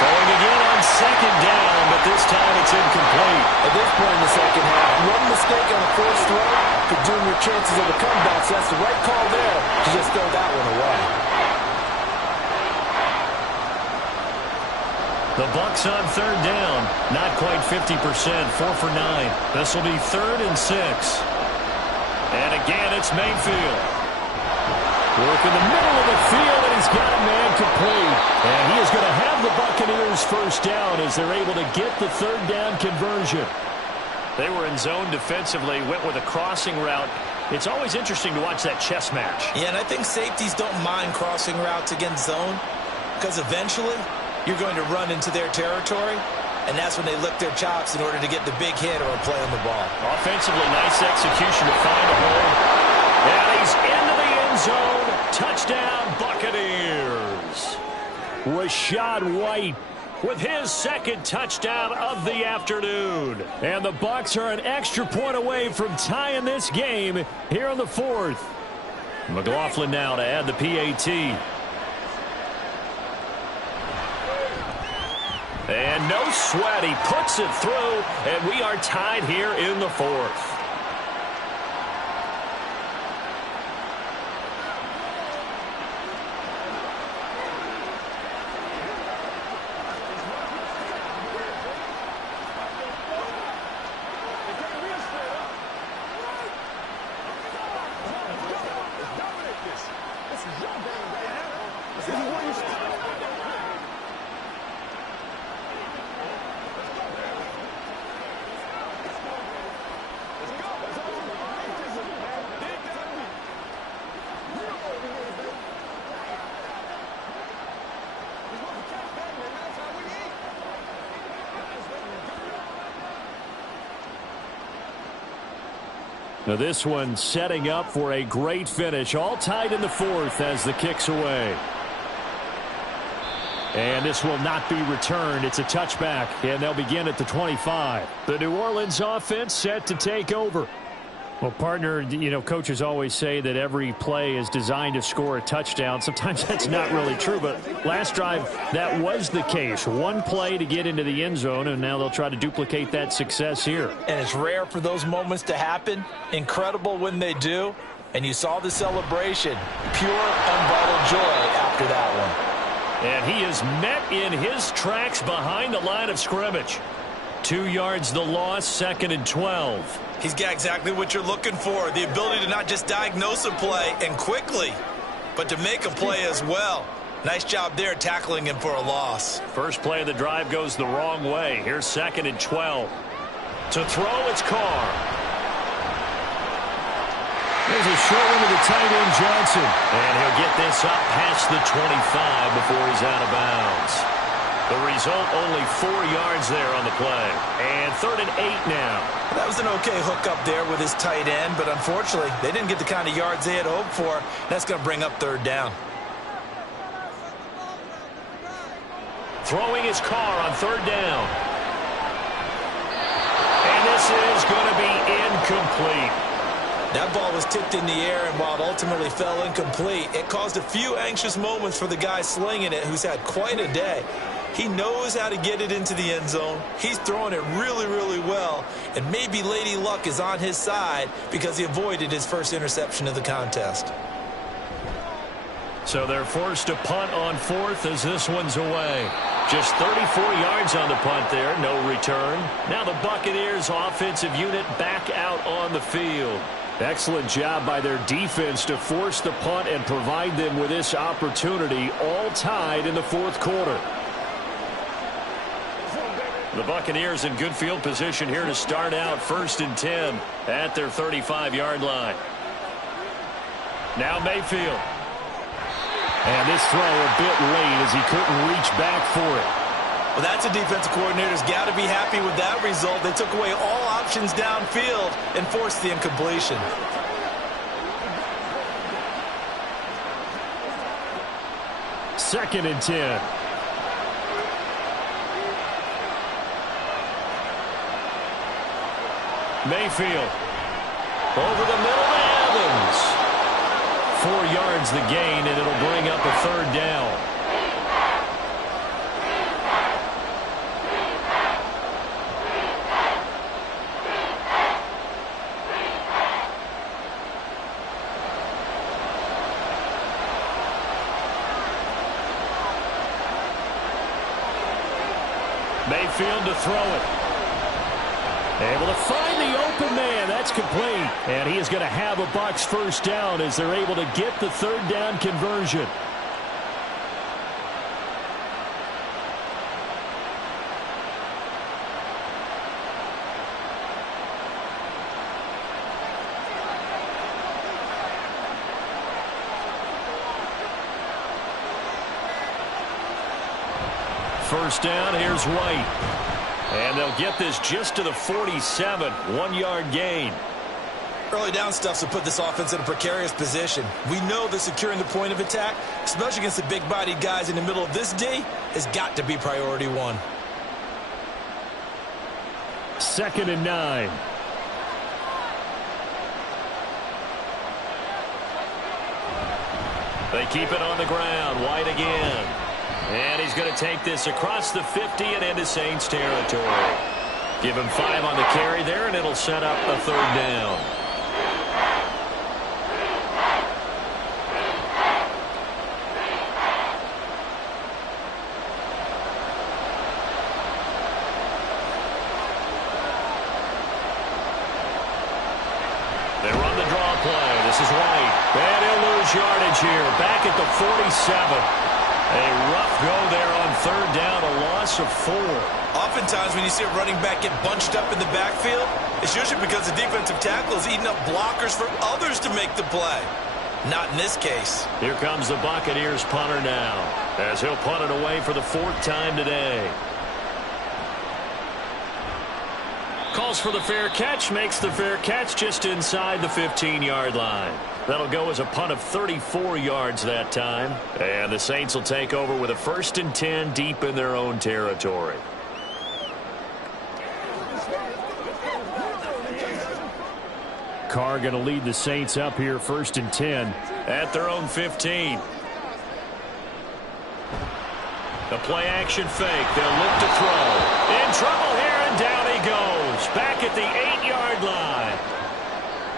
Throwing again on 2nd down, but this time it's incomplete. At this point in the second half, one mistake on a forced throw could doom your chances of a comeback. So that's the right call there to just throw that one away. The Bucs on 3rd down. Not quite 50%. 4 for 9. This will be 3rd and 6. And again, it's Mayfield. Work in the middle of the field, and he's got a man complete. And he is going to have the Buccaneers first down as they're able to get the 3rd down conversion. They were in zone defensively, went with a crossing route. It's always interesting to watch that chess match. Yeah, and I think safeties don't mind crossing routes against zone because eventually you're going to run into their territory, and that's when they lick their chops in order to get the big hit or a play on the ball. Offensively, nice execution to find a hole. And he's into end zone. Touchdown, Buccaneers. Rachaad White with his second touchdown of the afternoon. And the Bucs are an extra point away from tying this game here in the fourth. McLaughlin now to add the PAT. And no sweat. He puts it through, and we are tied here in the fourth. Now this one setting up for a great finish. All tied in the fourth as the kick's away. And this will not be returned. It's a touchback, and they'll begin at the 25. The New Orleans offense set to take over. Well, partner, you know, coaches always say that every play is designed to score a touchdown. Sometimes that's not really true, but last drive, that was the case. One play to get into the end zone, and now they'll try to duplicate that success here. And it's rare for those moments to happen. Incredible when they do. And you saw the celebration. Pure, unbridled joy after that one. And he is met in his tracks behind the line of scrimmage. 2 yards the loss, 2nd and 12. He's got exactly what you're looking for. The ability to not just diagnose a play and quickly, but to make a play as well. Nice job there tackling him for a loss. First play of the drive goes the wrong way. Here's 2nd and 12. To throw, it's Carr. There's a short one to the tight end, Johnson. And he'll get this up past the 25 before he's out of bounds. The result, only 4 yards there on the play. And 3rd and 8 now. That was an okay hook up there with his tight end, but unfortunately, they didn't get the kind of yards they had hoped for. That's going to bring up 3rd down. Throwing his Carr on 3rd down. And this is going to be incomplete. That ball was tipped in the air, and while it ultimately fell incomplete, it caused a few anxious moments for the guy slinging it, who's had quite a day. He knows how to get it into the end zone. He's throwing it really, really well. And maybe Lady Luck is on his side because he avoided his first interception of the contest. So they're forced to punt on 4th as this one's away. Just 34 yards on the punt there, no return. Now the Buccaneers offensive unit back out on the field. Excellent job by their defense to force the punt and provide them with this opportunity, all tied in the 4th quarter. The Buccaneers in good field position here to start out 1st and 10 at their 35-yard line. Now Mayfield. And this throw a bit late as he couldn't reach back for it. Well, that's a defensive coordinator's got to be happy with that result. They took away all options downfield and forced the incompletion. Second and 10. Mayfield over the middle to Evans. 4 yards the gain, and it'll bring up a 3rd down. Mayfield to throw it. Able to find the open man. That's complete. And he is going to have a Bucs 1st down as they're able to get the 3rd down conversion. First down, here's White. And they'll get this just to the 47, 1-yard gain. Early down stuffs will put this offense in a precarious position. We know that securing the point of attack, especially against the big-bodied guys in the middle of this D, has got to be priority one. 2nd and 9. They keep it on the ground. White again. And he's going to take this across the 50 and into Saints territory. Give him 5 on the carry there, and it'll set up a 3rd down. They run the draw play. This is White. And he'll lose yardage here. Back at the 47. A rough go there on 3rd down, a loss of 4. Oftentimes when you see a running back get bunched up in the backfield, it's usually because the defensive tackle is eating up blockers for others to make the play. Not in this case. Here comes the Buccaneers punter now, as he'll punt it away for the 4th time today. Calls for the fair catch, makes the fair catch just inside the 15-yard line. That'll go as a punt of 34 yards that time. And the Saints will take over with a 1st and 10 deep in their own territory. Carr going to lead the Saints up here, 1st and 10. At their own 15. The play-action fake. They'll look to throw. In trouble here, and down he goes. Back at the 8-yard line.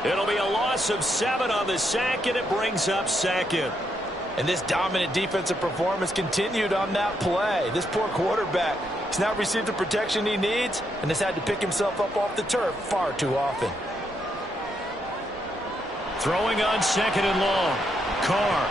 It'll be a loss of 7 on the sack, and it brings up 2nd. And this dominant defensive performance continued on that play. This poor quarterback has not received the protection he needs and has had to pick himself up off the turf far too often. Throwing on 2nd and long. Carr.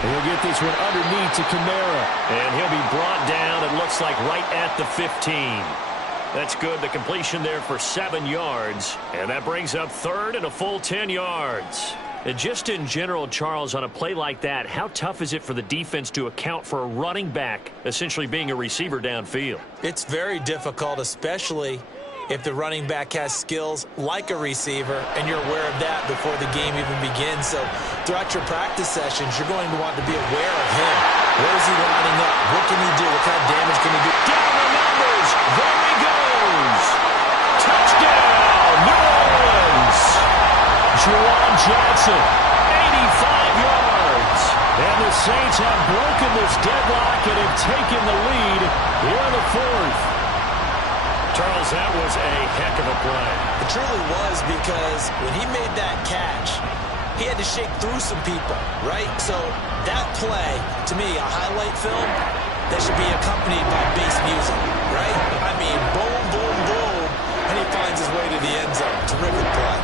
He'll get this one underneath to Kamara. And he'll be brought down, it looks like, right at the 15. That's good. The completion there for 7 yards. And that brings up 3rd and a full 10 yards. And just in general, Charles, on a play like that, how tough is it for the defense to account for a running back essentially being a receiver downfield? It's very difficult, especially if the running back has skills like a receiver, and you're aware of that before the game even begins. So throughout your practice sessions, you're going to want to be aware of him. Where is he lining up? What can he do? What kind of damage can he do? Down the numbers. There he goes. Touchdown, New Orleans. Juwan Johnson, 85 yards. and the Saints have broken this deadlock and have taken the lead here in the 4th. Charles, that was a heck of a play. It truly was, because when he made that catch, he had to shake through some people, right? So that play, to me, a highlight film that should be accompanied by bass music, right? I mean, boom, boom, boom, and he finds his way to the end zone. Terrific play.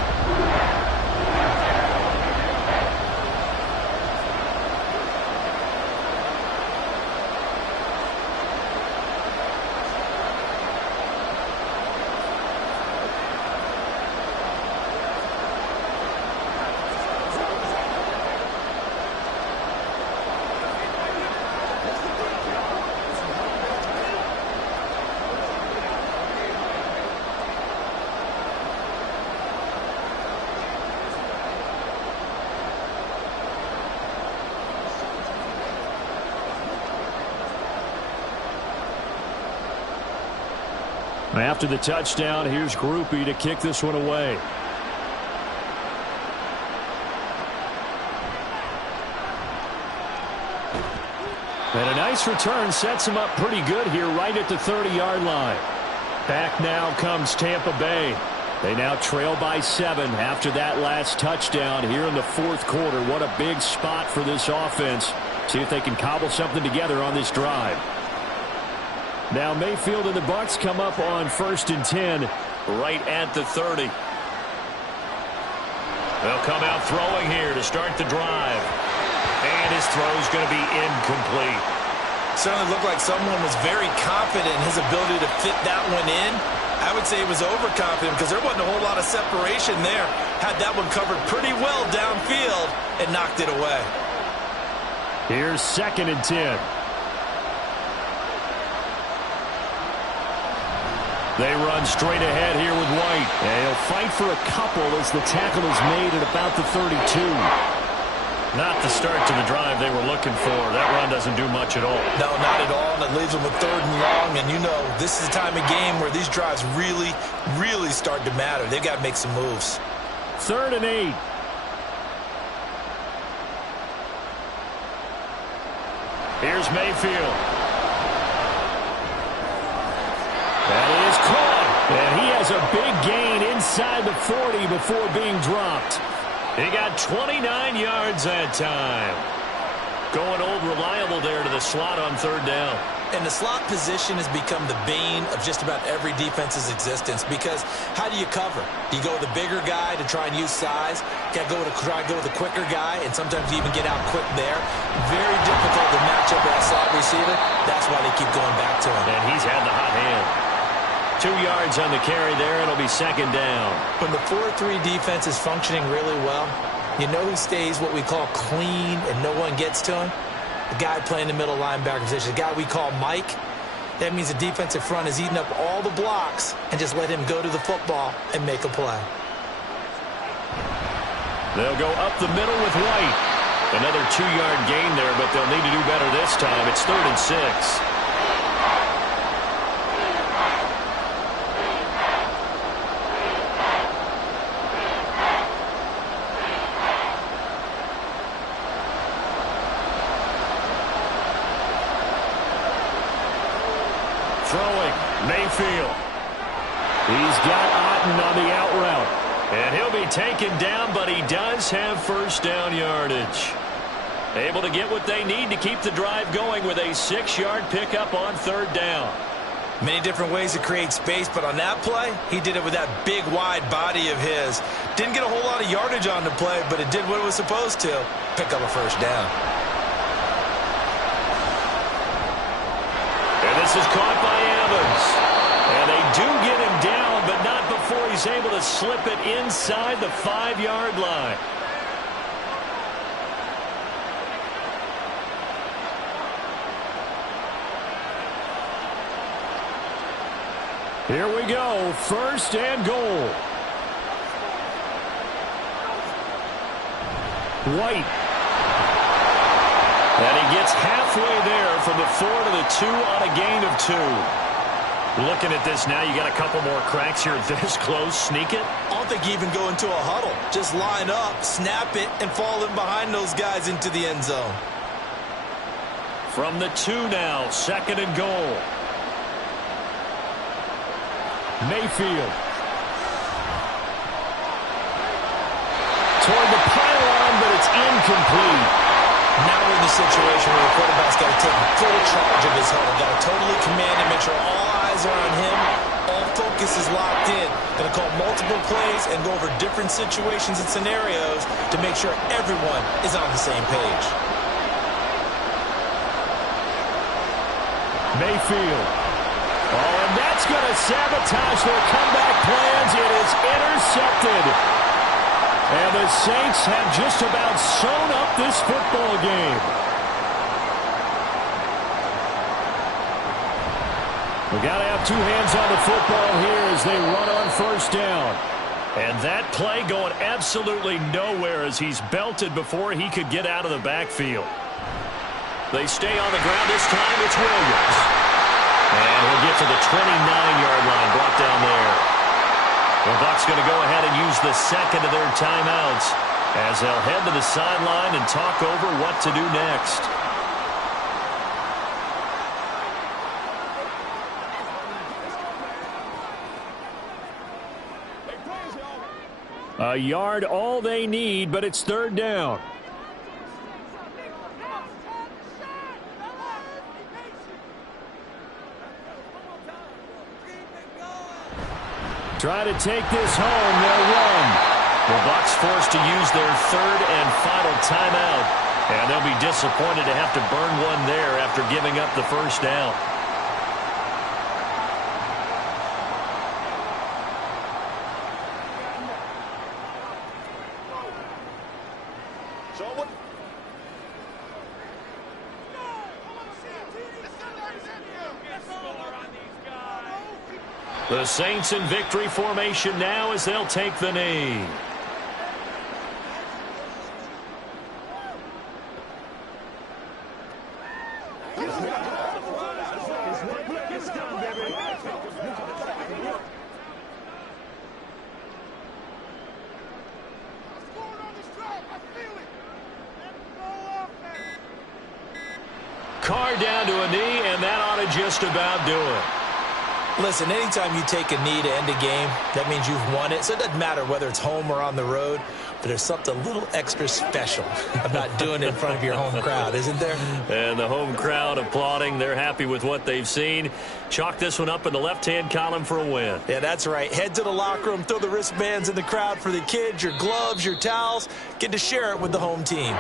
After the touchdown, here's Groupie to kick this one away. And a nice return sets him up pretty good here right at the 30-yard line. Back now comes Tampa Bay. They now trail by 7 after that last touchdown here in the 4th quarter. What a big spot for this offense. See if they can cobble something together on this drive. Now Mayfield and the Bucs come up on 1st and 10. Right at the 30. They'll come out throwing here to start the drive. And his throw's going to be incomplete. Certainly looked like someone was very confident in his ability to fit that one in. I would say he was overconfident because there wasn't a whole lot of separation there. Had that one covered pretty well downfield and knocked it away. Here's 2nd and 10. They run straight ahead here with White. And he'll fight for a couple as the tackle is made at about the 32. Not the start to the drive they were looking for. That run doesn't do much at all. No, not at all, and it leaves them with 3rd and long. And you know, this is the time of game where these drives really, really start to matter. They've got to make some moves. 3rd and 8. Here's Mayfield. That is caught. And he has a big gain inside the 40 before being dropped. He got 29 yards that time. Going old reliable there to the slot on 3rd down. And the slot position has become the bane of just about every defense's existence, because how do you cover? Do you go with the bigger guy to try and use size? Got to try to go with the quicker guy, and sometimes you even get out quick there. Very difficult to match up with that slot receiver. That's why they keep going back to him. And he's had the hot hand. 2 yards on the carry there. It'll be 2nd down. When the 4-3 defense is functioning really well, you know who stays what we call clean and no one gets to him? The guy playing the middle linebacker position, the guy we call Mike. That means the defensive front is eating up all the blocks and just let him go to the football and make a play. They'll go up the middle with White. Another 2-yard gain there, but they'll need to do better this time. It's 3rd and 6. Throwing, Mayfield. He's got Otten on the out route. And he'll be taken down, but he does have 1st down yardage. Able to get what they need to keep the drive going with a 6-yard pickup on 3rd down. Many different ways to create space, but on that play, he did it with that big, wide body of his. Didn't get a whole lot of yardage on the play, but it did what it was supposed to. Pick up a 1st down. And this is caught by Evans. And they do get him down, but not before he's able to slip it inside the 5-yard line. Here we go, 1st and goal. White. And he gets halfway there from the 4 to the 2 on a gain of 2. Looking at this now, you got a couple more cracks here this close. Sneak it. I don't think you even go into a huddle. Just line up, snap it, and fall in behind those guys into the end zone. From the 2 now, 2nd and goal. Mayfield. Toward the pylon, but it's incomplete. Now we're in the situation where the quarterback's got to take full charge of his huddle. Got to totally command and make sure all eyes are on him. All focus is locked in. Going to call multiple plays and go over different situations and scenarios to make sure everyone is on the same page. Mayfield. Oh, and that's going to sabotage their comeback plans. It is intercepted. And the Saints have just about sewn up this football game. We've got to have 2 hands on the football here as they run on 1st down. And that play going absolutely nowhere as he's belted before he could get out of the backfield. They stay on the ground this time. It's Williams. And we'll get to the 29-yard line, brought down there. The Bucs going to go ahead and use the 2nd of their timeouts as they'll head to the sideline and talk over what to do next. A yard all they need, but it's 3rd down. Try to take this home. They'll run. The Bucs forced to use their 3rd and final timeout. And they'll be disappointed to have to burn one there after giving up the 1st down. The Saints in victory formation now as they'll take the knee. Carr down to a knee, and that ought to just about do it. Listen, anytime you take a knee to end a game, that means you've won it. So it doesn't matter whether it's home or on the road, but there's something a little extra special about doing it in front of your home crowd, isn't there? And the home crowd applauding. They're happy with what they've seen. Chalk this one up in the left-hand column for a win. Yeah, that's right. Head to the locker room, throw the wristbands in the crowd for the kids, your gloves, your towels. Get to share it with the home team.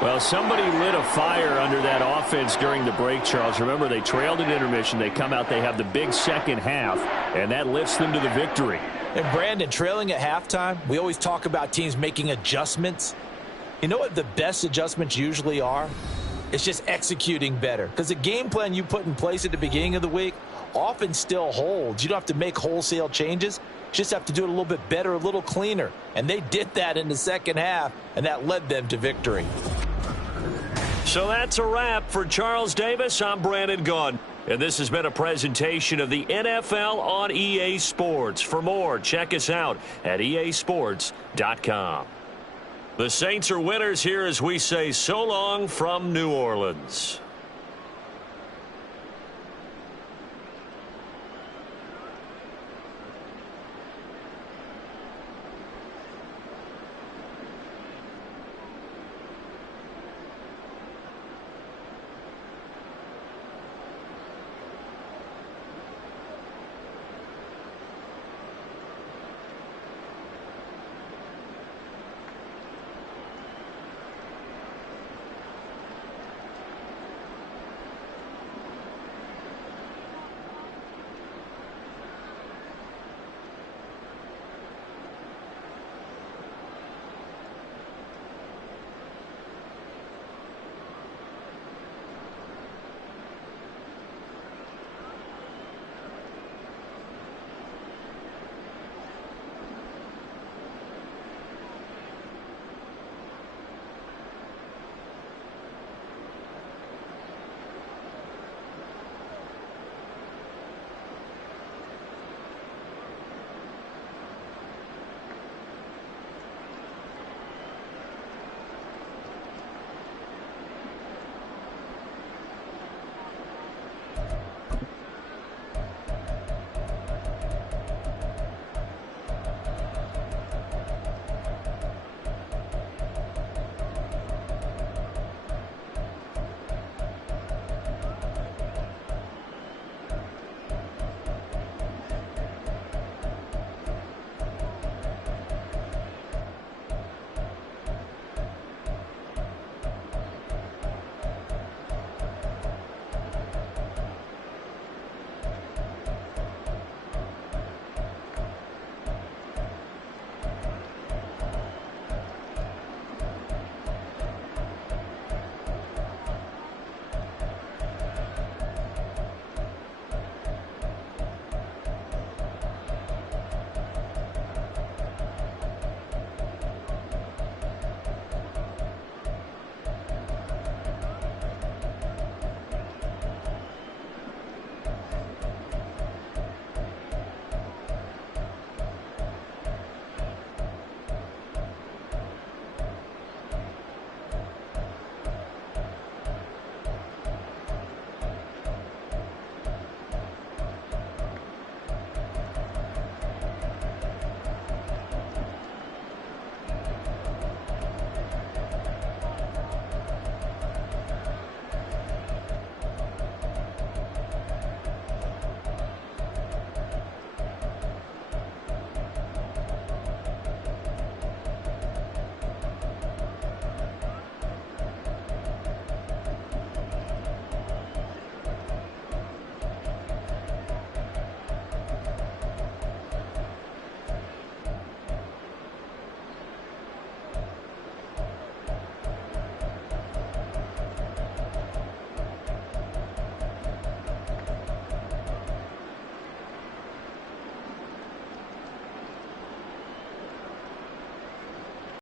Well, somebody lit a fire under that offense during the break, Charles. Remember, they trailed at intermission. They come out, they have the big second half, and that lifts them to the victory. And, Brandon, trailing at halftime, we always talk about teams making adjustments. You know what the best adjustments usually are? It's just executing better. Because the game plan you put in place at the beginning of the week often still holds. You don't have to make wholesale changes. You just have to do it a little bit better, a little cleaner. And they did that in the second half, and that led them to victory. So that's a wrap for Charles Davis. I'm Brandon Gaudin. And this has been a presentation of the NFL on EA Sports. For more, check us out at easports.com. The Saints are winners here as we say so long from New Orleans.